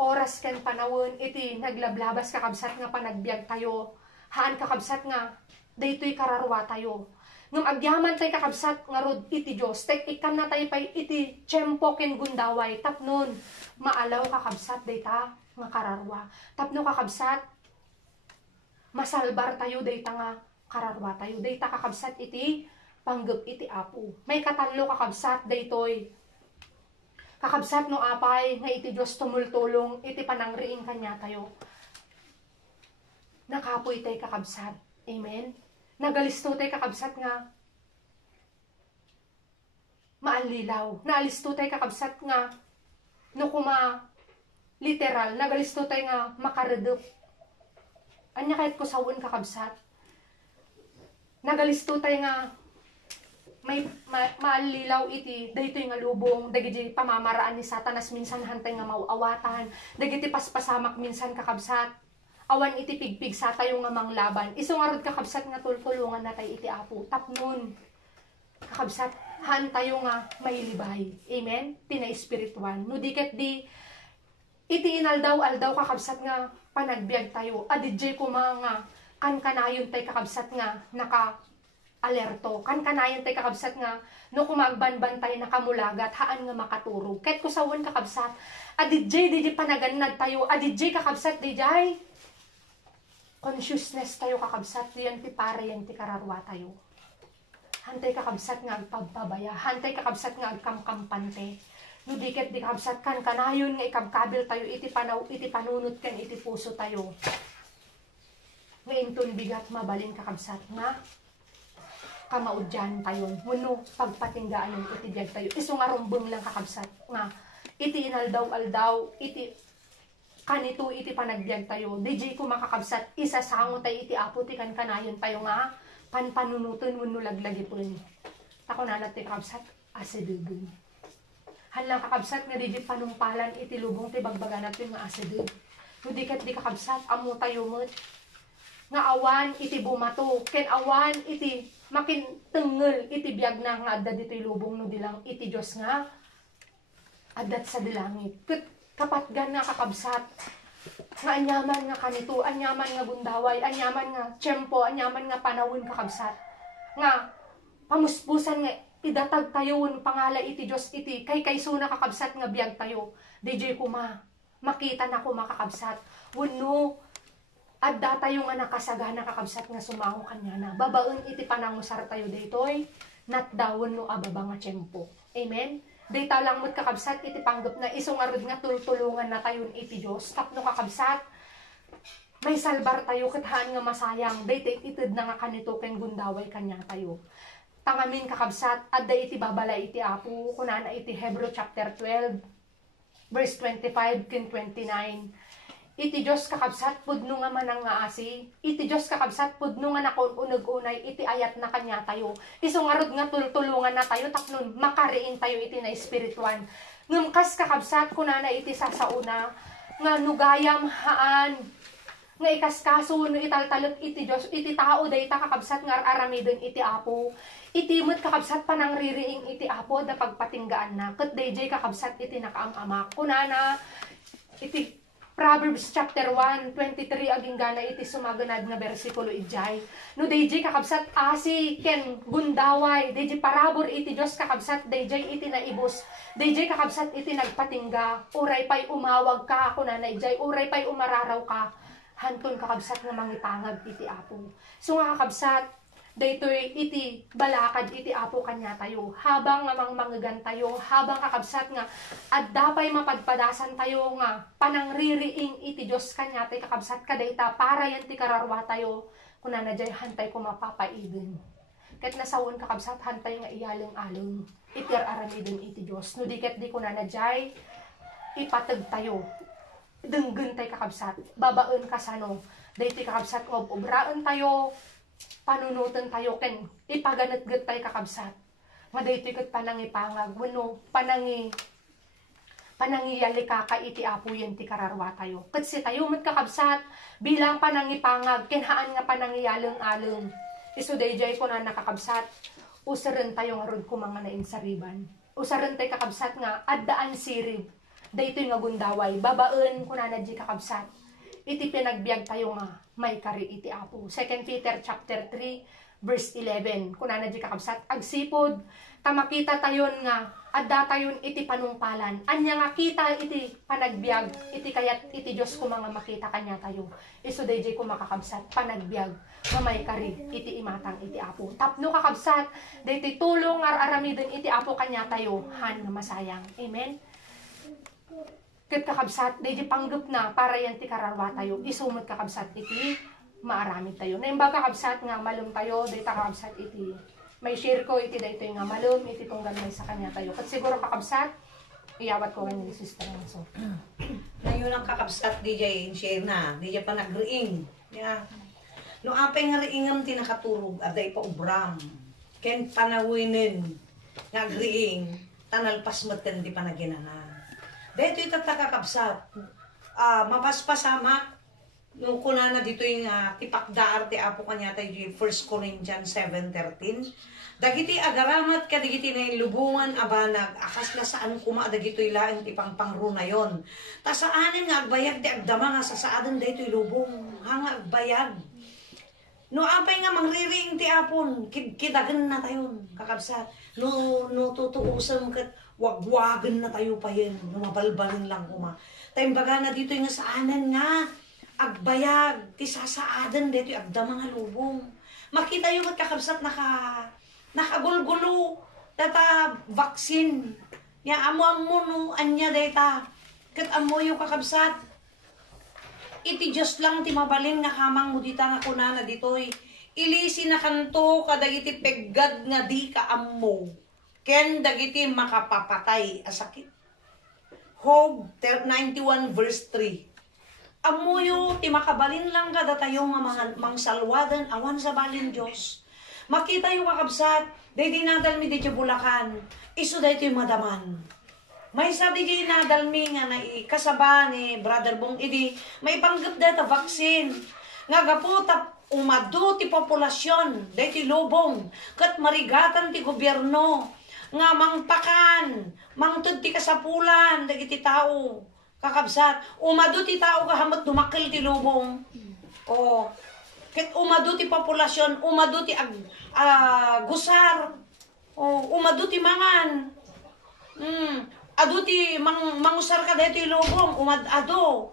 oras ken panawon, iti naglablabas kakabsat nga panagbiag tayo. Haan kakabsat nga daytoy kararwa tayo. Ngam agyaman tay kakabsat nga rod iti Diyos, tay ikan na tayo pa'y iti tiyempo ken gundaway, tapnon, maalaw kakabsat dayta nga kararwa. Tapno kakabsat, masalbar tayo dayta nga kararwa tayo. Dayta kakabsat iti panggap iti apo. May katallo kakabsat daytoy. Kakabsat no apay nga iti Diyos tumultulong iti panangriing kanya tayo. Nakapoy tay kakabsat. Amen? Nagalisto tayo kakabsat nga maalilaw. Naalisto tayo kakabsat nga no kuma literal. Nagalisto tayo nga makaredup. Anya kahit kusawon kakabsat. Nagalisto tayo nga may maalilaw iti daytoy nga lubong dagiti pamamaraan ni Satanas minsan hantay nga mauawatan dagiti paspasamak minsan kakabsat. Awan iti pigpig sa tayo nga manglaban. Iso nga rod kakabsat nga tultulungan na tayo iti apo. Tapnon. Kakabsat, haan tayo nga mailibay. Amen? Tina-espirituan. No diket di, iti inaldaw-aldaw kakabsat nga panagbiag tayo. Adidjay ko mga kankanayon tayo kakabsat nga naka-alerto. Kankanayon tayo kakabsat nga no kumagbanban tayo nakamulagat, haan nga makaturog. Kahit kusawan kakabsat, adidjay di panaganad tayo. Adidjay kakabsat di jay. Consciousness tayo kakabsat, yan ti para yan ti kararwa tayo. Hantay kakabsat nga agpagpabaya, hantay kakabsat nga agkamkampante. No diket di kakabsat kan kanayon nga ikabkabil tayo, iti panunot kan iti puso tayo. Ngayon ton bigat mabalin kakabsat nga kamaudyan tayo. Muno pagpatinggaan yung iti biag tayo. Iso nga rumbong lang kakabsat nga iti inaldaw-aldaw, iti kanito iti panagbiag tayo. DJ ko makakabsat, isasango tayo iti apo, ti kanayon tayo nga, panpanunuton, wano laglagipon. Tako na natin kakabsat, asidubon. Halang kakabsat nga DJ panumpalan, iti lubong, ti bagbaga natin nga asidub. Hindi kat di kakabsat, amo tayo mo't. Nga awan, iti bumato. Ken awan, iti makintengel, iti biag na nga adda dito'y lubong, no dilang iti Diyos nga, adat sa dilangit. Kapatgan nga kakabsat, nga anyaman nga kanito, anyaman nga gundaway, anyaman nga tiyempo, anyaman nga panawon kakabsat, nga pamuspusan nga idatag tayo, pangala iti Diyos iti, kay suna kakabsat nga biag tayo, DJ kuma, makita na ko makakabsat, wano, adda tayo nga nakasagana kakabsat nga sumango kanya na, babaon iti panangusar tayo ditoy, natdawon no ababa nga tiyempo. Amen? Dita lang mo't kakabsat, iti panggap na isong arod nga tultulungan na tayo iti Diyos. Tapno kakabsat, may salbar tayo kathaan nga masayang. Dita itid na nga kanito ken gundaway kanya tayo. Tangamin kakabsat, adda iti babala iti apo, kunana iti Hebrew chapter 12, verse 25 ken 29. Iti Diyos kakabsat, pudno nga manang nga asi. Iti Diyos kakabsat, pudno nga nakununag-unay, iti ayat na kanya tayo. Isong arod nga tultulungan na tayo, tapnon, makariin tayo iti na espirituan. Ngumkas kakabsat, kunana iti sasauna, nga nugayam haan, nga ikaskaso, no italtalot iti Diyos, iti tao, dayta kakabsat, nga aramidon iti apo. Iti mo't kakabsat, panangririing iti apo, da pagpatinggaan na. Kat dayjay kakabsat, iti nakaamamak. Kunana, iti Proverbs chapter 1, 23 aging gana iti sumaganad nga bersikulo ijay. No dayjay kakabsat asi ken gundaway, dayjay parabor iti Dios kakabsat, dayjay iti naibos, dayjay kakabsat iti nagpatingga, uray pay umawag ka kunana ijay, uray pay umararaw ka, hanton kakabsat nga mangipangag iti Apo. So nga kakabsat, daytoy iti balakad iti Apo kanya tayo, habang nga mangmanggan tayo, habang kakabsat nga at dapay mapadpadasan tayo nga panangririing iti Diyos kanya tayo kakabsat kadayta para yan ti kararwa tayo kunana jay hantay ko mapapaibin. Ket nasawon kakabsat hantay nga iyalang-along iti aramidin iti Diyos. No diket di kunana jay ipatag tayo. Denggen tayo kakabsat, babaen kasano. Dayti kakabsat obraan tayo, panunutan tayo ken ipaganat-gat tayo kakabsat. Madaytoy ket panangipangag wenno panangiyali ka iti Apo yen ti kararwa tayo. Ket si tayo met kakabsat bilang panangipangag ken haan nga panangiyalang-along. Isu dayjay ko na nakakabsat usaren tayo nga rod ko mga nainsariban. Usaren tayo kakabsat nga addaan sirib. Daytoy nga gundaway babaen kunana di kakabsat. Iti pinagbiag tayo nga may kari iti Apo. 2 Peter chapter 3 verse 11. Kunana di kakabsat agsipod tamakita tayon nga adda tayon iti panungpalan. Anya nga kita iti panagbiag iti kayat iti Dios ko mga makita kanya tayo. Isu dayjay ko makakabsat panagbiag nga may kari iti imatang iti Apo. Tapno kakabsat daytoy tulong aramidin iti Apo kanya tayo han nga masayang. Amen. Ket kakabsat, dayjay panggap na para yan ti kararwa tayo, isumot kakabsat iti maaramid tayo. Naimbag kakabsat nga malum tayo, dayta kakabsat iti may share ko iti daytoy nga malum, iti tunggal may sa kanya tayo. Ket siguro kakabsat, iyawat ko kanyo ni Sister Enzo. Ngayon ang kakabsat, DJ share na, DJ pa nagriing. Yeah. No apay nga riingam tinakaturog, aday pa ubram. Ken panawinin, nagriing, tanalpas mat ken di pa naginana. Dito ito kakabsat, mapaspasamak, yung kunana dito yung tipakdaar ti Apo kanya tayo 1 Corinthians 7:13. Dagiti agaramat ka dagiti na lubungan abanag, akas na saan kuma dagito ilaing ti pangpangro na yon. Ta saanin nga agbayag ti agdama nga sa saadan dito lubong, hanga agbayag. No apay nga mangririing ti Apon, kidagan na tayo kakabsat. No tutuusan kat wagwagan na tayo pa yan, mabalbalin lang kuma. Tayong baga na dito yung saanan nga, agbayag, ti sasaadan dito yung agdama nga lubong. Makita yung kakabsat nakagulgulo, data vaccine. Ya, amo no, anya data. Kat amo yung kakabsat. Iti Diyos lang ti mabalin nga kamang mo dita nga kunana dito. Ilisi na kanto kadagiti peggad nga di ka amo. Ken dagiti makapapatay asakit. Job 91 verse 3. Amuyo ti makabalin lang kada tayo nga mga mangsalwadan awan sa balin Dios. Makita yung kakabsat, day dinadalmi di Bulacan, iso day ito yung madaman. May sabi di nadalmi nga na kasaba ni Brother Bong idi, may panggap data vaccine. Nga gaputap umado ti populasyon, day ti lubong, kat marigatan ti gobyerno. Nga mangpakan, mangtud ti kasapulan, dagiti tao, kakabsat, umado ti tao kahamot dumakil ti lubong. O, ket umado ti populasyon, umado ti gusar, o, umado ti mangan. Ado ti mangusar ka dito ti lubong, ado.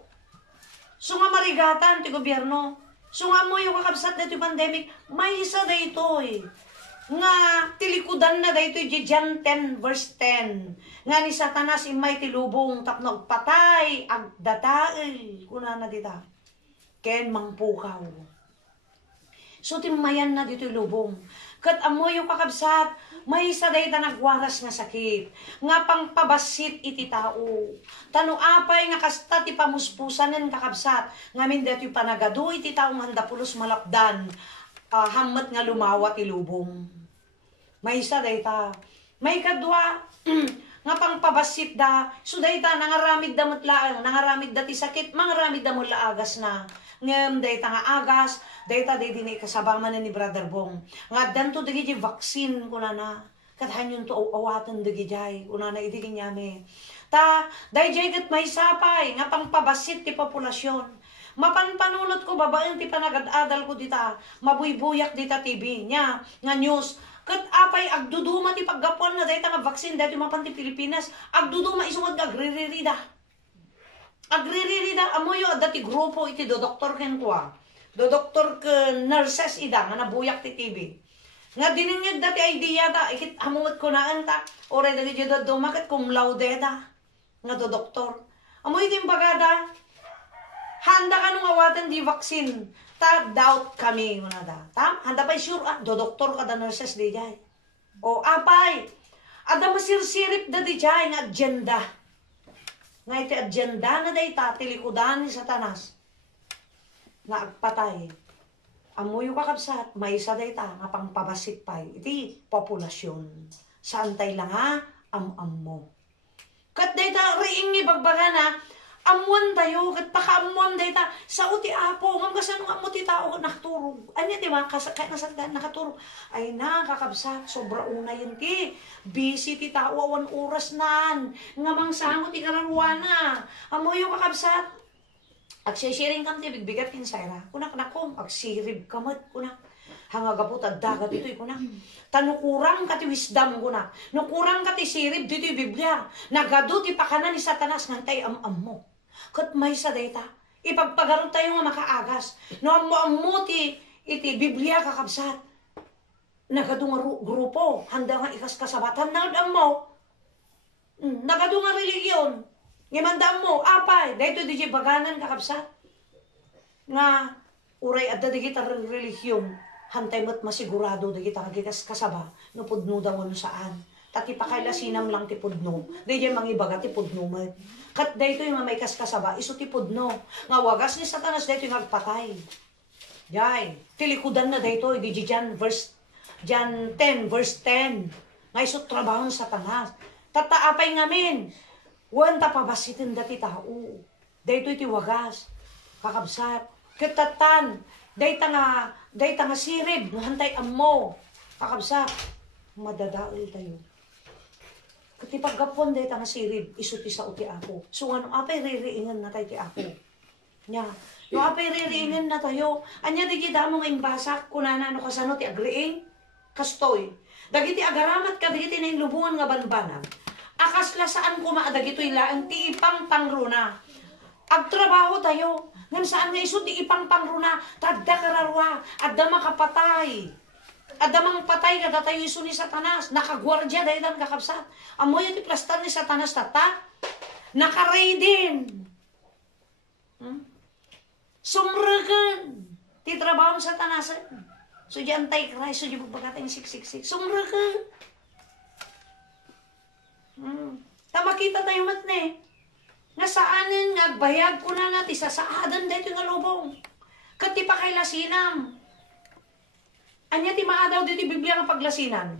So nga marigatan ti gobyerno. So nga mo yung kakabsat dito pandemic, may isa dito nga tilikudan na dayto John 10 verse 10 nga ni Satanas imay tilubong tapno patay ag dadael kunana dita ken mangpukaw. So timayan na dito lubong ket amo yung kakabsat may isa dayta nagwaras nga sakit nga pangpabasit iti tao tano apay nga kasta ti pamuspusanen kakabsat ngamin dayto panagadu iti tao nga handapulos malapdan hammat nga lumawa ti lubong. May isa dayta. May kadwa nga pangpabasit da. So dayta nangaramid da mutlaang, nangaramid da ti sakit, mangaramid da mula agas na. Ngem dayta nga agas, dayta day dinay kasabaman ni Brother Bong. Nga danto dagiti vaccine kuna na. kat hanyon to awatan dagi jay una na idigin yami ta day jay kat may sapay nga pangpabasit ti populasyon mapanpanunot ko babaen ti panagad-adal ko dita mabuybuyak dita TV nya nga news kat apay agduduma ti paggapon na dayta nga vaccine dati mapan ti Pilipinas agduduma isungod agriririda amoyo adda ti grupo iti do doktor ken kwa do doktor ken nurses ida nga nabuyak ti TV nga diningid dati idea ta ikit hamungot ko naan ta ore dati jud dumaket cum laude ta nga do doktor amoy din bagada handa ka nung awatan di vaccine ta doubt kami una da ta handa pa sure do doktor kada nurses di jay o apay ada masirsirip da di jay nga agenda nga iti agenda na day ta tilikudan ni Satanas nga agpatay amoy kakabsat, may isa day ta, nga pangpabasit pa, iti populasyon. Saan tay lang ha? Am mo. Kat day ta, riing ni bagbaga na, amuan tayo, kat pakaamuan day ta, sa uti apo, nga kasano nga mo ti tao nakaturog. Anya di ba, kahit nasagdan nakaturog. Ay na, kakabsat, sobra una yun ti. Busy ti tao, awan oras nan. Nga mangsango ti kararwana. Amoy kakabsat, agsisharing kam ti bigbigat insayra. Kunak nakom, agsirib kamot kunak. Hangagapot at dagat ito'y kunak. Tanukurang kati wisdom kunak. Nukurang kati sirib dito'y Biblia. Nagado ti pakanan ni Satanas ngantay am mo. Kat may sa data. Ipagpagarot tayo nga makaagas. No ammo ti iti Biblia kakabsat. Nagado nga grupo. Handa nga ikas kasabatan. Nagad mo. Nagado nga religion. Ngimandam mo, apay, dahito di baganan kakabsat. Nga, uray at di kita relihiyon, hantay mo't masigurado di kita kagikas kasaba, no pudno daw ano saan. Tati pa kayla sinam lang ti pudno, di di mangibaga ti pudno mo. Kat dahito yung mamay kasaba, iso ti pudno. Nga wagas ni Satanas dahito yung agpatay. Yay, tilikudan na dahito, di Jan 10 verse 10. Nga iso trabaho ng Satanas. Tataapay ngamin. Wanta pabasitin dati tao. Dahito iti wagas. Kakabsat. Kitatan. Dahita nga sirib. Hantay ammo. Kakabsat. Madadaol tayo. Katipagapon dahita nga sirib. Isuti sa uti ako. So ano, apay ririingan na tayo ti ako. Nya. Yung apay ririingan na tayo. Anya di kita mo nga imbasak. Kunana ano kasano ti agriing. Kastoy. Dagiti agaramat ka. Dagiti na lubungan nga banbanag. Akas lasaan ko maadag ito'y laang ti ipang pangruna. Agtrabaho tayo. Ngan saan nga iso ti ipang pangruna. Tadda kararwa. Adda makapatay. Adda mang patay kada tayo iso ni Satanas. Nakagwardya dahil ang kakabsat. Amoy ti plastar ni Satanas tata. Nakaray din. Sumragan. Ti trabaho ng Satanas. So di anti-Christ. So di magbagatay 666. Sumragan. Tamakita tayo mat ne. Nga saanin nga bayag ko na natin sa saadan dito nga lubong. Kat ti pa kay lasinam. Anya ti maadaw dito Biblia nga paglasinan.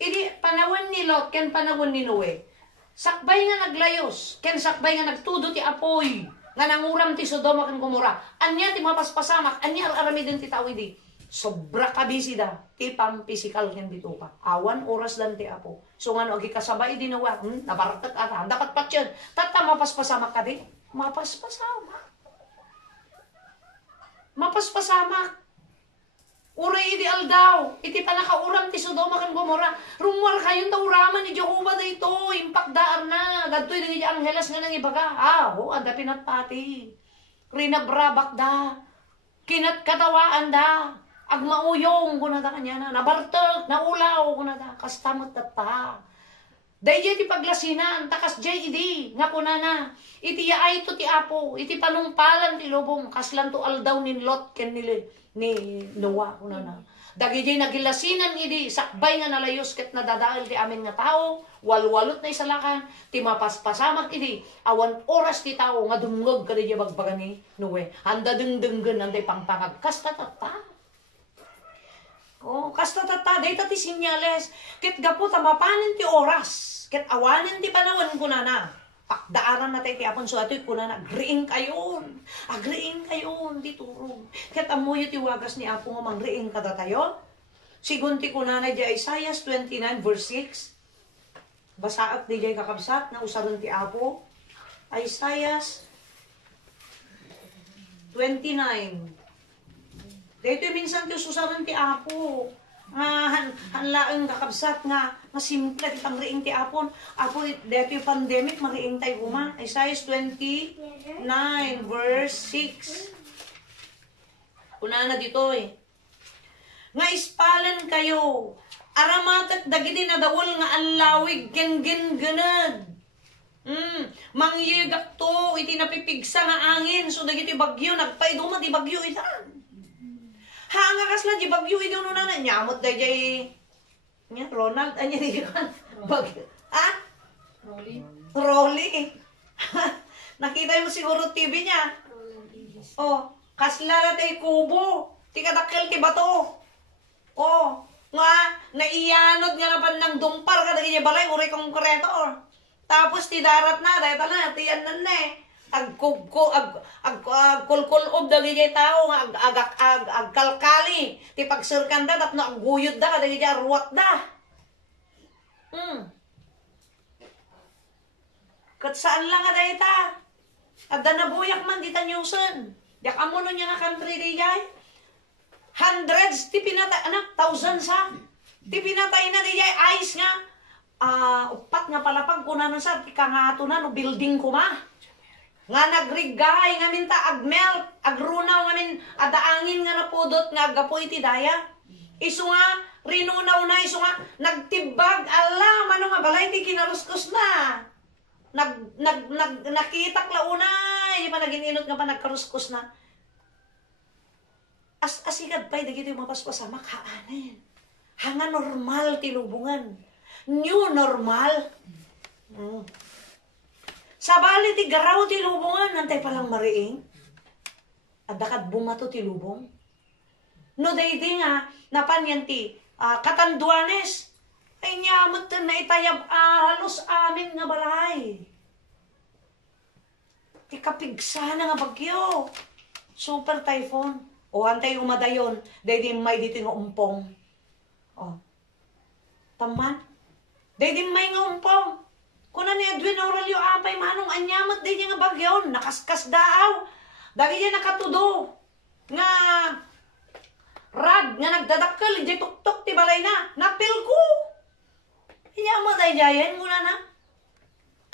Idi panahon ni Lot ken panahon ni Noe. Sakbay nga naglayos ken sakbay nga nagtudo ti apoy nga nanguram ti Sodoma ken Gomora. Anya ti mapaspasamak, anya arami din ti tao idi. Sobra kabisi da, ti pang physical ken dito pa. Awan oras lang ti apo. So nga no, agi kasabay din nawa, nabarakat ata, dapat patyan. Tata mapaspasamak ka di? Mapaspasamak. Mapaspasamak. Uray idi aldaw, iti pa nakauram ti Sodoma ken Gomora. Rumwar kayon ta uraman ni Jehovah dayto, impakdaan na. Gadtoy di angheles nga nang ibaga. Anda pinatpati. Rinabrabak da. Kinat katawaan da. Agmauyong kunada kanya na, nabartag, naulaw kunada, kastamot tata. Dahil ti paglasinan, takas jay idi, nga kunana, iti yaay to ti apo, iti panungpalan ti lubong, kaslan to aldaw ni Lot ken ni Noah kunana. Dagi jay nagilasinan idi, sakbay nga nalayos ket nadadaal ti amin nga tao, walwalot na isalakan, ti mapaspasamak idi, awan oras ti tao, nga dumngog ka di bagbaga ni Noe. Handa dengdenggen, anday pangpangag, kastatata. Kasta tata, dayta ti sinyales. Ket gapo mapanin ti oras. Ket awanin ti panawan kunana. Pakdaaran na tayo ti apon so ato'y kunana. Agriing kayon. Agriing kayon. Di turong. Ket amoy ti wagas ni apo nga mangriing kada tayo. Sigunti ko na di Isaiah 29 verse 6. Basaak di jay kakabsat na usaron ti Apo. Isaiah 29. Dito minsan ti usaron ti Apo. Nga hanlaang kakabsat nga simple ti pangriing ti Apon. Apo dito yung pandemic mariing tayo guma. Isaiah 29 verse 6. Una na dito nga ispalan kayo. Aramatak dagiti na dawol nga anlawig gen ganad. Mangyigak to iti napipigsa nga angin so dagiti bagyo nagpaiduma di bagyo itan. Hanga kasla di bagyo iti uno na nyamot da jay nya Ronald anya di kan bagyo. Rolly. Nakita mo siguro TV niya. Oh, kasla na tay kubo. Ti kadakkel ti bato. Oh, nga naiyanod nga napan ng dumpar kada kanya balay uri konkreto. Tapos ti darat na dahil na tiyan nan agkulkulob dagi jay tao nga agkalkali ti pagsurkan da tapno agguyod da kada kanya arwat da. Kat saan lang nga dayta? Adda nabuyak man di tanyusan. Yak amono niya nga country di jay. Hundreds, ti pinatay, thousands ha. Ti pinatay na di jay ice nga. Upat nga palapag kunanan sa, ti kangatunan, o building ko ma. Nga nagrigay, nga minta agmelt, agrunaw, nga min, adaangin nga napudot, nga agapoy ti daya. Isu nga, rinunaw na, isu nga, nagtibag, alam, ano nga, balay ti kinaruskos na. Nakitak launay, di pa nagininot nga pa nagkaruskos na. Asigad pa'y dagito yung mapaspasama, kaanin. Hanga normal tilubungan. New normal. Sabali ti garaw tilubungan, nantay palang mariing. Adakad bumato tilubong. No daydi nga, napanyan ti katanduanes. Ay nyamot na itayab halos amin nga balay. Ti kapigsa na nga bagyo. Super typhoon. O antay umadayon, dahil may dito nga umpong. O. Taman. Dahil may nga umpong. Kuna ni Edwin Aurelio Apay, manong anyamat dahil nga bagyon, nakaskas daaw. Dahil niya nakatudo. Nga, rad, nga nagdadakkel, di tuktok, ti balay na. Napil ko. Anyamat ay jayan muna na.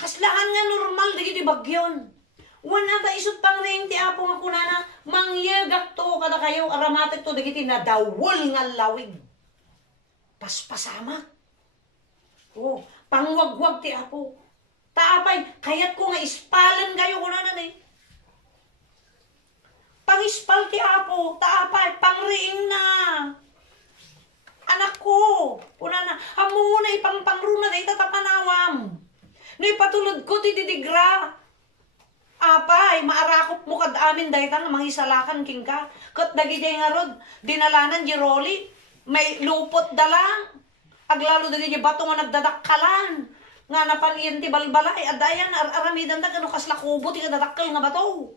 Kaslahan nga normal, dahil di bagyon. Wala ta isot pang ring ti Apo nga kunana, mangyagak to kada kayo, aramatek to, dagiti na dawol nga lawig. Paspasama. Oh, pangwagwag ti Apo. Taapay, kayat ko nga ispalan kayo kunana eh. Pangispal ti Apo, taapay, pangriing na. Anak ko, kunana, amo na ipangpangruna na itatapanawam. No ipatulod ko ti didigra. Apay, maarakop mo kad amin dahil nga mangisalakan king ka. Kat dagijay nga rod, dinalanan di Rolly, may lupot dalang. Aglalo dagijay bato nga nagdadakkalan. Nga napaniyan ti balbalay, adayan, aramidan na gano kaslakubo ti kadadakkal nga bato.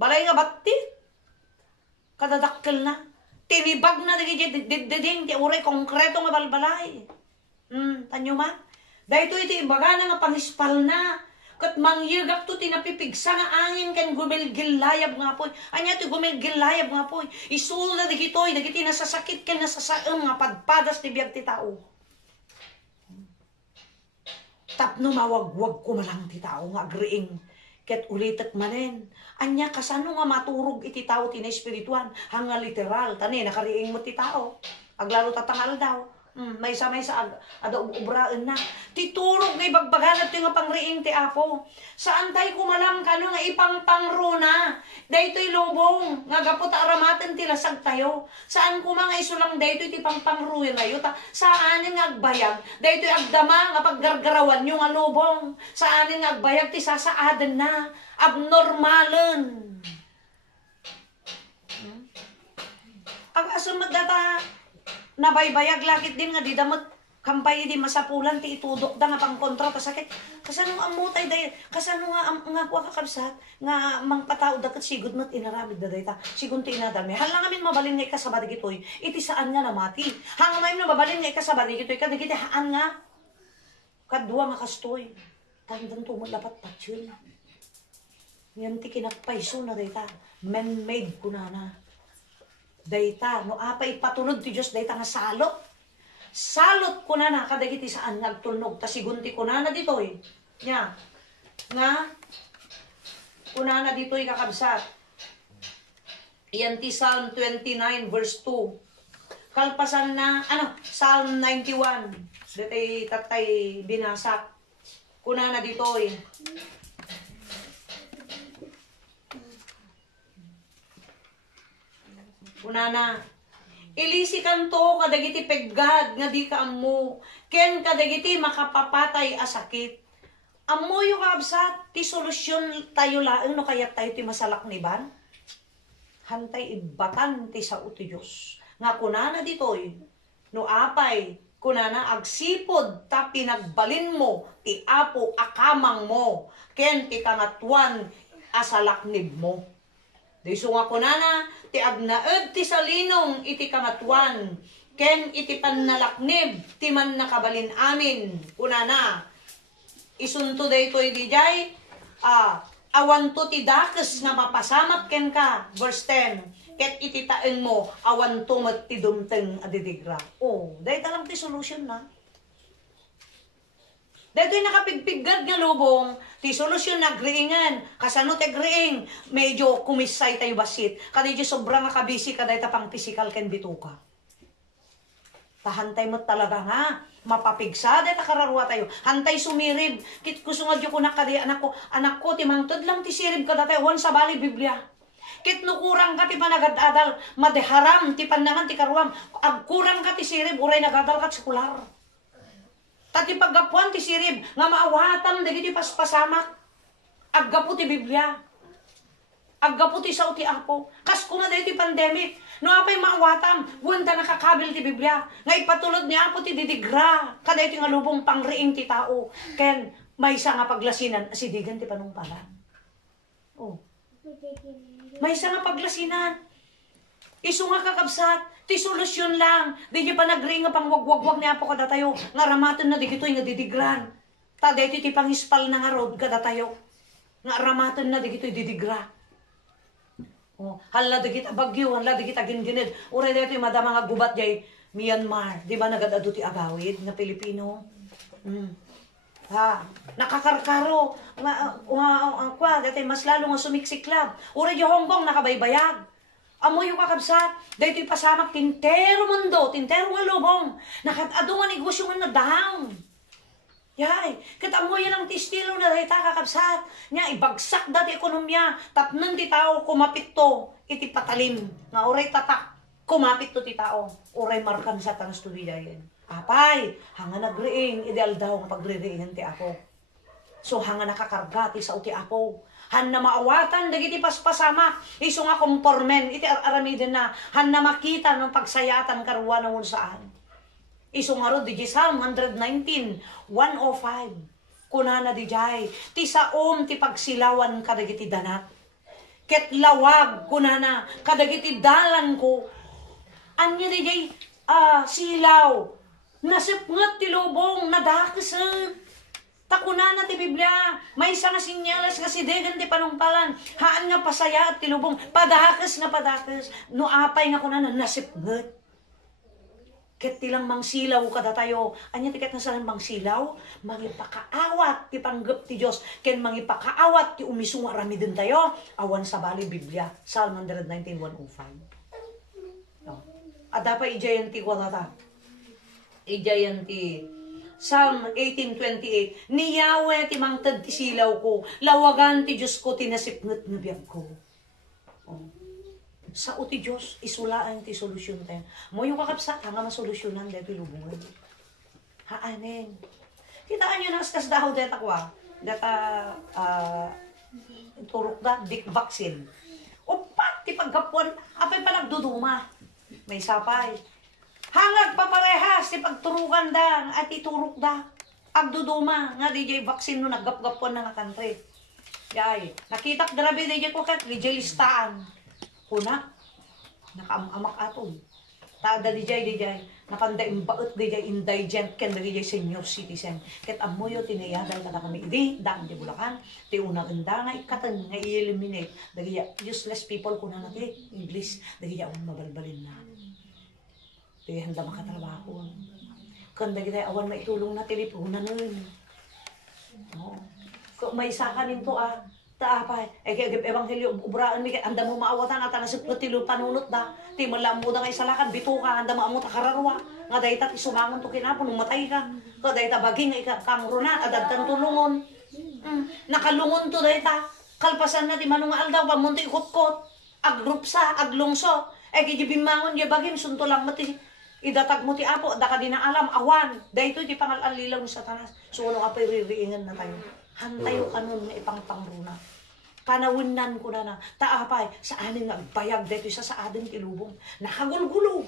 Balay nga bati. Kadadakkal na. Tinibag na dagijay diding ti uray konkreto nga balbalay. Tanyo man? Dahil iti imbaga na nga pangispal na. Kat mangyagak to tinapipigsa nga angin kan gumilgilayab nga po. Anya to gumilgilayab nga po. Isul na dagitoy, dagiti nasasakit kan nasasaam nga padpadas ti biyag ti tao. Tapno mawagwag ko malang ti tao nga agriing. Ket ulitek manen. Anya kasano nga maturog iti tao tina espirituan. Hanga literal. Tani nakariing mo ti tao. Aglalo tatangal daw. May sa ada ubraan na. Titurog na ibagbagan at nga pangriing ti Apo. Saan tayo kumalam ka nga ipangpangro na. Daytoy lubong. Nga gapot aramatan ti lasag tayo. Saan ko mga isulang daytoy ti pangpangro na yun. Saan nga agbayag. Daytoy agdama nga paggargarawan nyo nga lubong. Saan nga agbayag ti sasaadan na. Abnormalan. Ang asumat data nabaybayag lakit din nga di damot Kampay di masapulan, ti itudok da nga pang kontra ta sakit. Kasano ang mutay day, kasano nga kuha kakabsat, nga mangpatao dakat sigud mat inaramid da day ta. Sigun ti inadami. Hala ngamin mabalin nga ikasabadi gitoy, iti saan nga namati. Hanga may mabalin nga ikasabadi gitoy, kadigiti haan nga. Kadwa nga kastoy. Tandang tumod dapat patsyun. Yan ti kinakpaiso na day ta. Man-made ko na. Day ta, no apay patulod ti Diyos day ta nga salot. Salot ko na kadagiti saan nagtunog ta sigunti ko na ditoy nya nga kunana ditoy kakabsat iyan ti Psalm 29 verse 2 kalpasan na Psalm 91 datay tatay binasak kunana ditoy kunana ilisi kanto kadagiti peggad nga di ka ammo. Ken kadagiti makapapatay a sakit. Ammo yung kabsat, ti solusyon tayo laeng no kayat tayo ti masalak ni ban. Hantay ibatan ti sao ti Diyos. Nga kunana ditoy, no apay, kunana agsipod ta pinagbalin mo, ti apo akamang mo, ken ti kangatwan asalaknib mo. Diso nga kunana, ti agnaed ti salinong iti kamatuan, ken iti pannalaknib, ti man nakabalin amin, kunana, isunto daytoy dijay, awan to ti dakes nga mapasamak ken ka, verse 10, ket iti taen mo, awan to mat ti dumteng adidigra. Dahi talang ti solution na. Dato'y nakapigpiggad nga lubong, ti solusyon nagriingan, kasano ti griing, medyo kumisay tayo basit, kadyo sobrang nakabisi kaday ta pang physical ken bituka. Tahantay mo talaga nga, mapapigsa, day ta kararwa tayo, hantay sumirib, kit kusungad yung kunak kaday anak ko, timangtod lang ti sirib kada tayo, wan sa bali Biblia. Kit nukurang ka ti panagadadal, madeharam, ti panangan ti karuam, agkurang ka ti sirib, uray nagadal kat sekular. Tati paggapuan ti sirib, nga maawatam, dagiti paspasamak. Aggapu ti Biblia. Aggapu ti sao ti apo. Kas kuna dahi ti pandemic. No apay maawatam, wanda nakakabil ti Biblia. Nga ipatulod ni apo ti didigra. Kaday ti nga lubong pangriing ti tao. Ken, may isa nga paglasinan, asidigan ti panungpalan. May isa nga paglasinan. Isu nga kakabsat, ti solusyon lang. Di niya pa nagring nga pang wag-wag-wag niya po kada tayo. Nga ramaton na di kito'y nga didigran. Ta dito ti pangispal na nga road kada tayo. Nga ramaton na di kito'y didigra. Hala di kita bagyo, hala di kita ginginid. Uray dito yung madama nga gubat jay Myanmar. Di ba nagadado ti agawid na Pilipino? Nakakarkaro. Dito mas lalo nga sumiksiklab. Uray di Hong Kong nakabaybayag. Amo yung kakabsat, dahil ito'y pasamak, tintero mundo, tintero nga lubong, nakatado nga negosyo nga na down. Yay, katamo yan ang tistilo na dahil ta kakabsat, nga ibagsak dati ekonomiya, tapnan ti tao, kumapit to, iti patalim, nga oray tatak, kumapit to ti tao, oray markan sa tanas to bidayan. Apay, hanga nagriing, ideal daw nga pagre-riingan ti ako. So hanga nakakarga ti sa uti ako. Han na maawatan, dagiti paspasama, iso nga kompormen, iti aramidin na, han na makita ng pagsayatan karuwa ng unsaan. Iso nga ro, di Psalm 119, 105, kunana di jay, ti saom ti pagsilawan kadagiti danat, ket lawag kunana, kadagiti dalan ko, anya di jay, silaw, nasipngat ti lubong, nadakasan, takunan ti Biblia, may isa nga sinyalas nga si degan ti panungpalan, haan nga pasaya at tilubong, padakas nga padakas, no apay nga kunan nasipnget. Ket tilang mangsilaw kada tayo, anya tiket na salang mangsilaw, mangipakaawat ti panggap ti Diyos, ken mangipakaawat ti umisunga rami din tayo, awan sa bali Biblia, Psalm 119, 105. No. At dapat ijayan ti kwalata, ijayan ti Psalm 18:28, ni Yahweh ti mangtad ti silaw ko, lawagan ti Diyos ko tinasipnget na biyag ko. Sa uti Diyos, isulaan ti solusyon tayo. Mo yung kakapsat, hanga masolusyonan dito lubungan. Haanin. Kitaan nyo nas dahaw deta kwa, deta turok da, dik vaccine. O pat, ti pagkapuan, apay pa nagduduma. May sapay. Hangag paparehas ti pagturukan da at iturok da. Agduduma nga DJ vaccine no naggapgapon na nga country. Yay, nakitak grabe DJ ko kat DJ listaan. Kuna nakaamak aton. Tada DJ nakanda imbaot DJ indigent ken DJ senior citizen. Ket amoyo tinayadal kada kami idi daan di Bulacan. Ti una ganda nga ikatan nga i-eliminate dagi useless people kuna na ti English dagi mabalbalin na. Ti handa makatrabaho. Kan dagi awan maitulong na teleponan nun. No. Kung may sakanin to taapay ay ebanghelyo ubraan mi anda mo maawatan ata nasipot ti panunot da ti malamu da kay salakan bituka anda mo ta kararwa nga dayta ti sumangon to kinapon matay ka ka dayta baging nga kang runan adagtan tulungon nakalungon to dayta kalpasan na ti manung aldaw pamunti ikot-kot agrupsa aglungso ay gibimangon ya bagim sunto lang mati idatag mo ti apo da ka dinaalam awan dayto ti pangalalilaw ni Satanas so ano ka pa ririingan na tayo hantayo kanon nga ipangpangruna. Panawunan ko na taapay sa anin nagbayag dito sa adin tilubong. Nakagulgulo.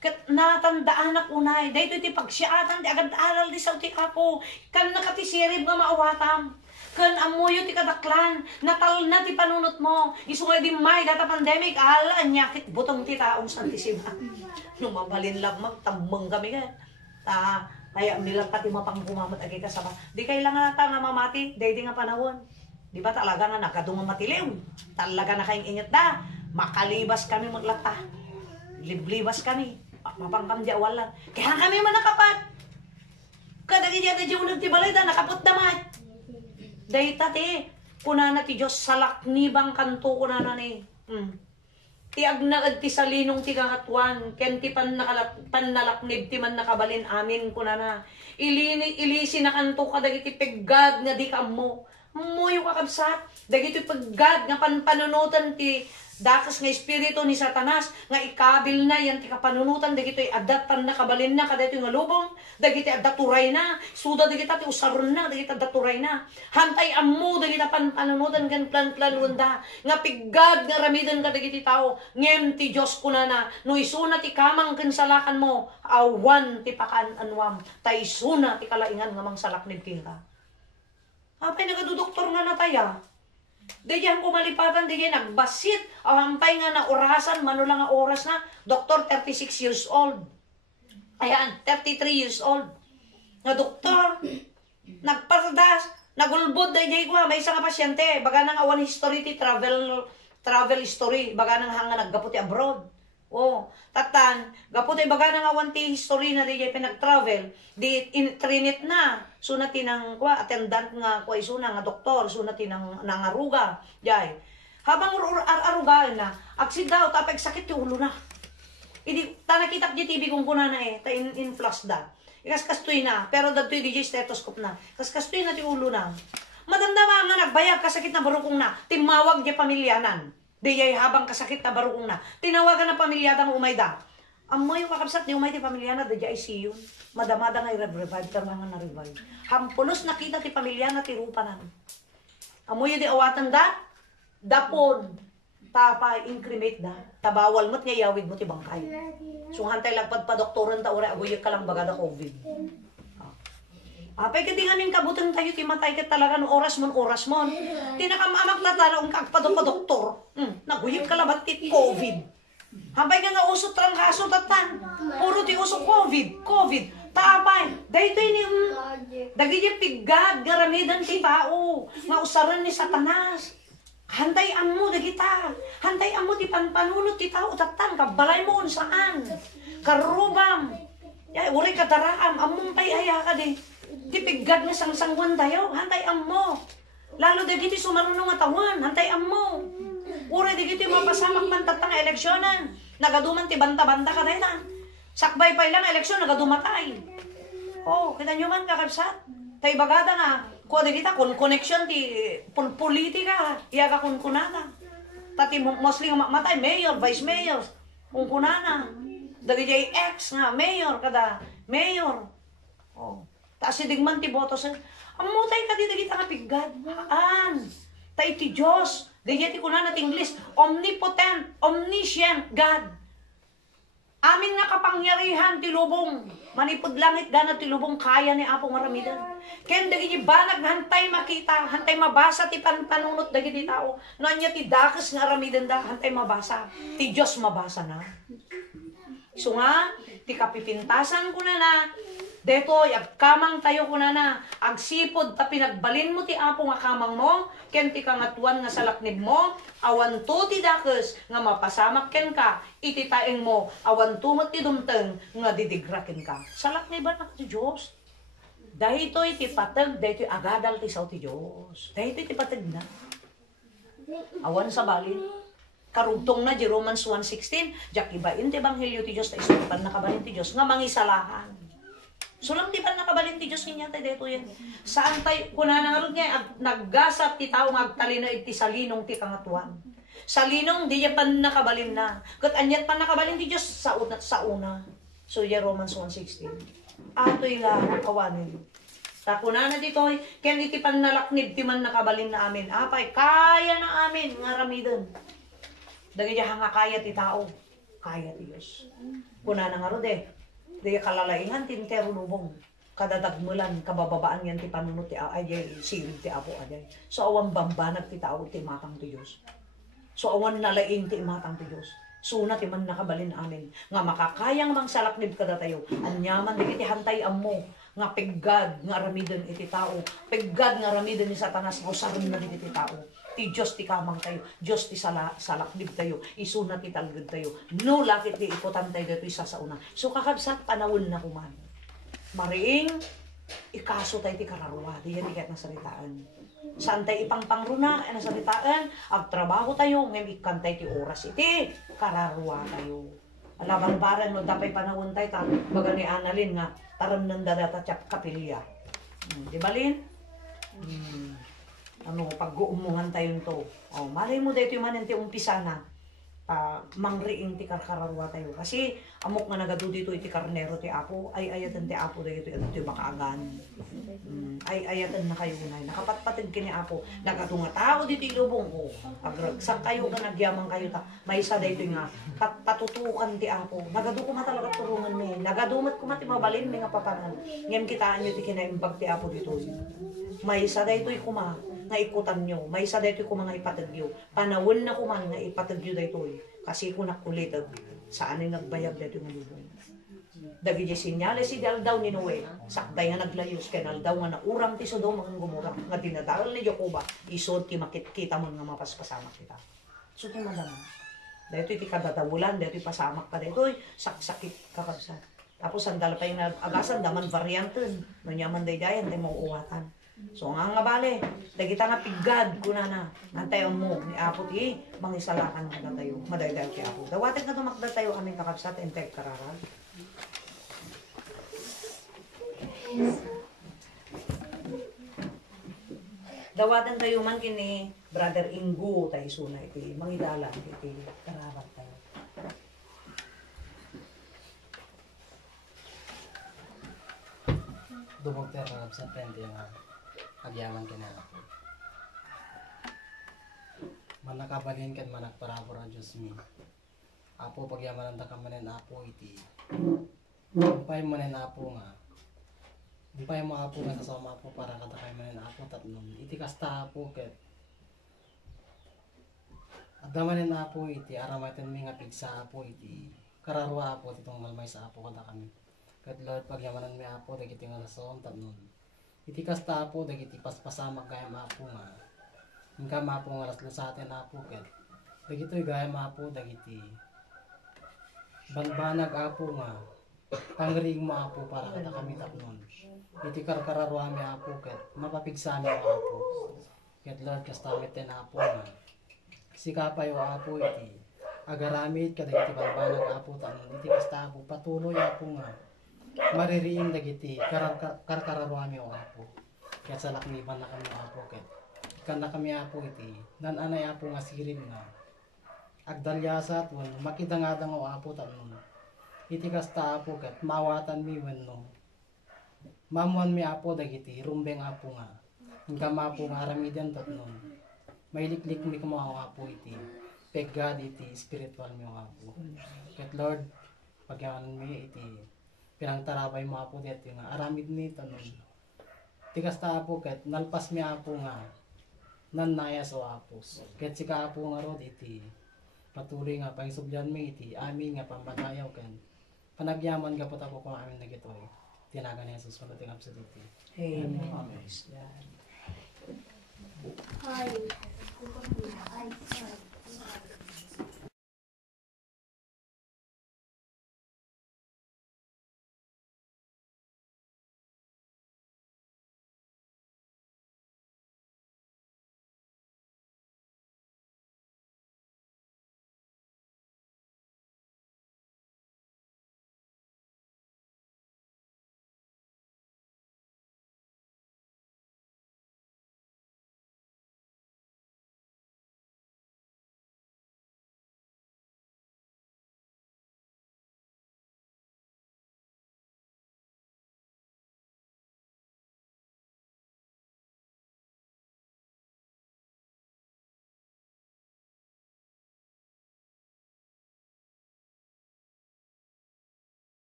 Kat natandaan na unay. Dito iti pagsiatan, di agad aral di sa ti apo. Kan nakatisirib nga maawatam. Kan amuyo ti kadaklan. Natal na ti panunot mo. Isungay di may data pandemic. Ala, nyakit butong ti taong santisima. Numabalin lang magtambang kami ka. Kaya nilang pati mapanggumamat agi kasama. Di kailangan nata nga mamati, dahi nga panahon. Di ba talaga nga nakadunga matiliw. Talaga na kayong ingat da. Makalibas kami maglata. Liblibas kami. Mapangkamdyawalan. Kaya kami manakapat. Kadagi niya na diyon ti balay da, nakapot damat. Dahi tati, kunana ti Diyos salaknibang kanto kunana ni. Ti agnaad ti salinong ti kakatuan, ken ti pannalaknib ti man nakabalin amin kunana. Ilisi na kanto ka dagiti peggad nga di ka mo. Muyo kakabsat, dagiti peggad nga panpanunutan ti dakas nga espiritu ni Satanas nga ikabil na yan ti kapanunutan dagiti adat pan nakabalin na kadito nga lubong dagiti adat turay na suda dagiti ti usaron na dagiti adat turay na hantay ammo dagiti panpanunutan kan plan wanda nga piggad nga ramidan ka dagiti tao ngem ti Dios kunana no isuna ti kamang kensalakan mo awan ti pakaan anwam ta isuna ti kalaingan nga mangsalaknib kita. Apay nagadudoktor nga nataya. Diyan kumalipatan, diyan nagbasit. Hampay nga na orasan, manulang nga oras na. Doktor, 36 years old. Ayan, 33 years old. Nga doktor, nagpardas, nagulbod, diyan ko, may isang pasyente. Baga nang awan history, ti travel history. Baga nang hanga naggaputi abroad. Oh, tatan, gaputi baga nang awan ti history na diyan pinag-travel. Di trinit na. Sunati ng attendant nga isuna nga doktor, sunati ng nangaruga. Jay. Habang arugaan na, aksid daw tapos sakit ti ulo na. Idi tanakitak di TV kung kuna na ta influx da. Kastoy na, pero dagtoy DJ stethoscope na. Kastoy na ti ulo na. Madamdama nga nagbayag kasakit na barukong na. Timawag di pamilyanan. Di habang kasakit na barukong na. Tinawagan na pamilyadang umayda. Amoy yung kakabsat di umay ti pamilyana da ICU. Madamada nga i-revive karma nga na-revive. Hampulos nakita ti pamilyana ti rupanan. Amoy di awatan da, dapon, tapa, incremate da. Tabawal mo't nga yawid mo ti bangkay. So hantay lagpad pa doktoran ta ura agoy ka lang baga da COVID. Apay kati ngamin kabutan tayo ti matay ket talaga no oras mon. Tinakamamak na tala ang kagpado pa doktor. Naguyip ka labat ti COVID. Hambay nga usot trang kaso tatan. Puro ti usok COVID. Taapay. Dahito ni dagi di piggad garamidan ti tao. Nga usaran ni Satanas. Hantay amo dagita. Hantay amo ti panpanunot ti tao tatan kabalay mo saan. Karubam. Uri ka daraam among pay aya ka di. Di piggad nga sangsangwan tayo. Hantay amo. Lalo dagiti sumarunong nga tawan. Hantay amo. Uri di kiti mapasamak man tatang eleksyonan. Nagaduman ti banta-banta ka na. Sakbay pa ilang eleksyon, nagadumatay. Oh, kita nyo man kakabsat. Tay bagada nga, kuha di kita, kung connection ti politika, iya ka kung kunana. Tati mostly nga matay, mayor, vice mayor, kung kunana. Dagi jay ex nga, mayor, kada mayor. Oh, taas si digman ti boto sa, amutay ka di kita nga piggad. Haan, tay ti Diyos. Diyeti ko na natin English, omnipotent, omniscient God. Amin nga kapangyarihan ti lubong. Manipod langit gana ti lubong kaya ni Apo maramidan. Ken dagiti banag hantay makita, hantay mabasa ti panunot dagiti tao. No anya ti dakes nga aramidan da, hantay mabasa. Ti Dios mabasa na. So nga, ti kapipintasan ko na detoy, agkamang tayo ko na, agsipod ta pinagbalin mo ti Apo nga kamang mo, ken ti kangatuan nga salaknib mo, awan to ti dakes nga mapasamak ken ka, iti taeng mo, awan to mo ti dumteng nga didigraken ka. Salaknib ba na ti Diyos? Dahitoy ti patag, dahitoy agadal ti saw ti Diyos. Dahitoy ti patag na. Awan sa balin. Karugtong na di Romans 1:16, jak ibain ti Ebanghelyo ti Diyos, ta isupan nakabalin ti Diyos, nga mangisalahan. So lang di pa nakabalin ti Diyos niya tayo dito yan. Saan tayo, kuna na nga rin nga, naggasat ti tao nga agtalina iti salinong ti kangatuan. Salinong di niya pa nakabalin na. Kat anyat pa nakabalin ti Diyos sa una. So yan Romans 1:16. Ato'y lang kawanin. Takuna na dito, kaya iti pan nalaknib ti man nakabalin na amin. Apay, kaya na amin, nga ramidon. Dagi niya nga kaya ti tao. Kaya ti Diyos. Kuna na nga rin Di kalalaingan tintero lubong. Kadadagmulan, kabababaan yan ti panunot ti ayay, silid ti Apo ayay. So awan bambanag ti tao ti matang ti Diyos. So awan nalaing ti matang ti Diyos. Suna ti man nakabalin amin. Nga makakayang mang salaknib kada tayo. Anyaman di iti hantay mo. Nga peggad nga ramidon iti tao. Peggad nga ramidon ni Satanas. Usarin na iti tao. Ti Diyos ti kamang tayo. Diyos ti salaknib tayo. Isuna ti talgad tayo. No lakit ti ikutan tayo dito isa sa una. So kakabsat panawon na kuman. Mariing ikaso tayo ti kararwa. Di yan ikat na salitaan. Saan tayo ipangpangruna na salitaan. Agtrabaho tayo. Ngayon ikantay ti oras iti. Kararwa tayo. Alaban-baran mo dapay panawon tayo. Baga ni Annalyn nga. Taram ng dadata tsak kapilya. Di ba Lin? Pag-uumuhan tayo to. Malay mo dito yung manente umpisa na. Mangriing ti karkararwa tayo. Kasi amok nga nagado dito iti karnero ti Apo, ay ayatan ti Apo dito iti makaagan. Ay ayatan na kayo unay. Nakapatpatid kini Apo. Nagatunga tao dito ilubong ko. Agragsak kayo ka nagyamang kayo ta. May isa dito nga patutukan ti Apo. Nagado ko matalaga turungan mi. Nagadumat ko mati mabalin mi nga papanan. Ngem kitaan nyo ti kinaimbag ti Apo dito. May isa dito kuma nga ikutan nyo. May isa dito kuma nga ipatagyo. Panawon na kuman nga ipatagyo dito. Kasi kung nakulit, saan ay nagbayag dito ng lubong. Dagi di sinyales si Daldaw ni Noe. Sakday nga naglayos. Kaya Daldaw nga naurang ti Sodom ang gumurang. Nga dinadaral ni Jacoba. Isod ti makikita mo nga mapaspasamak kita. So ti madama. Dito iti kadadawulan. Dito pasamak ka dito. Saksakit kakabsat. Tapos sandal pa yung agasan. Daman varianten. Nanyaman daydayan. Di mauuwatan. So nga bale, dagita nga pigad kuna na. Nantayon mo ni Apo ti mangisalakan nga tayo. Madayday ti Apo. Dawatin ka tumakda tayo aming kakabsat entay kararan. Dawatan tayo man kini Brother Ingo tayo suna iti mangidalan iti kararan tayo. Dubog tayo kakabsat pwede nga agyaman ka na ako. Manakabalin kan manakparabor ang Diyos mi. Apo pagyaman ang dakamanin Apo iti. Umpay mo na Apo nga. Umpay mo Apo nga kasama Apo para katakay mo na Apo tatlong. Iti kasta Apo ket. Agdamanin Apo iti. Aramatan mi nga pigsa Apo iti. Kararwa Apo titong malmay sa Apo kada kami. Ket Lord pagyamanan mi Apo dagiti nga nason tatlong. Iti kasta Apo, dagiti paspasamak gayam Apo nga. Hingga Apo nga laslo sa atin Apo ket. Dagito'y gayam Apo, dagiti. Banbanag Apo nga. Pangriing mo Apo para kada kami tapnon. Iti karkararwami Apo ket. Mapapigsami Apo. Ket Lord kastamit ten Apo nga. Sikapayo Apo iti. Agaramit kadagiti banbanag Apo tapnon. Iti kasta Apo, patuloy Apo nga. Maririing dagiti karkararwami o Apo. Kaya sa lakniban na kami Apo ket. Ikan na kami Apo iti. Nananay Apo nga sirin nga. Agdalyasat wen makidangadang o Apo tanon. Iti kasta Apo ket mawatan mi wenno. Mamuan mi Apo dagiti rumbeng Apo nga. Hingga Apo nga aramidan tanon. Mailiklik mi kumaw Apo iti. Peggad iti spiritual mi o Apo. Ket Lord pagyaman mi iti pinangtarapay mo apo dito nga aramid mi tanon. Tikas ta apo ket nalpas mi apo nga nanaya so apos. Ket sika apo nga rod iti patuloy nga pangsubyan mi iti amin nga pambatayaw ken panagyaman gapot ako kung amin nagitoy. Tinaga ni Jesus kuno tingap sa dito. Amen. Amen. Hi.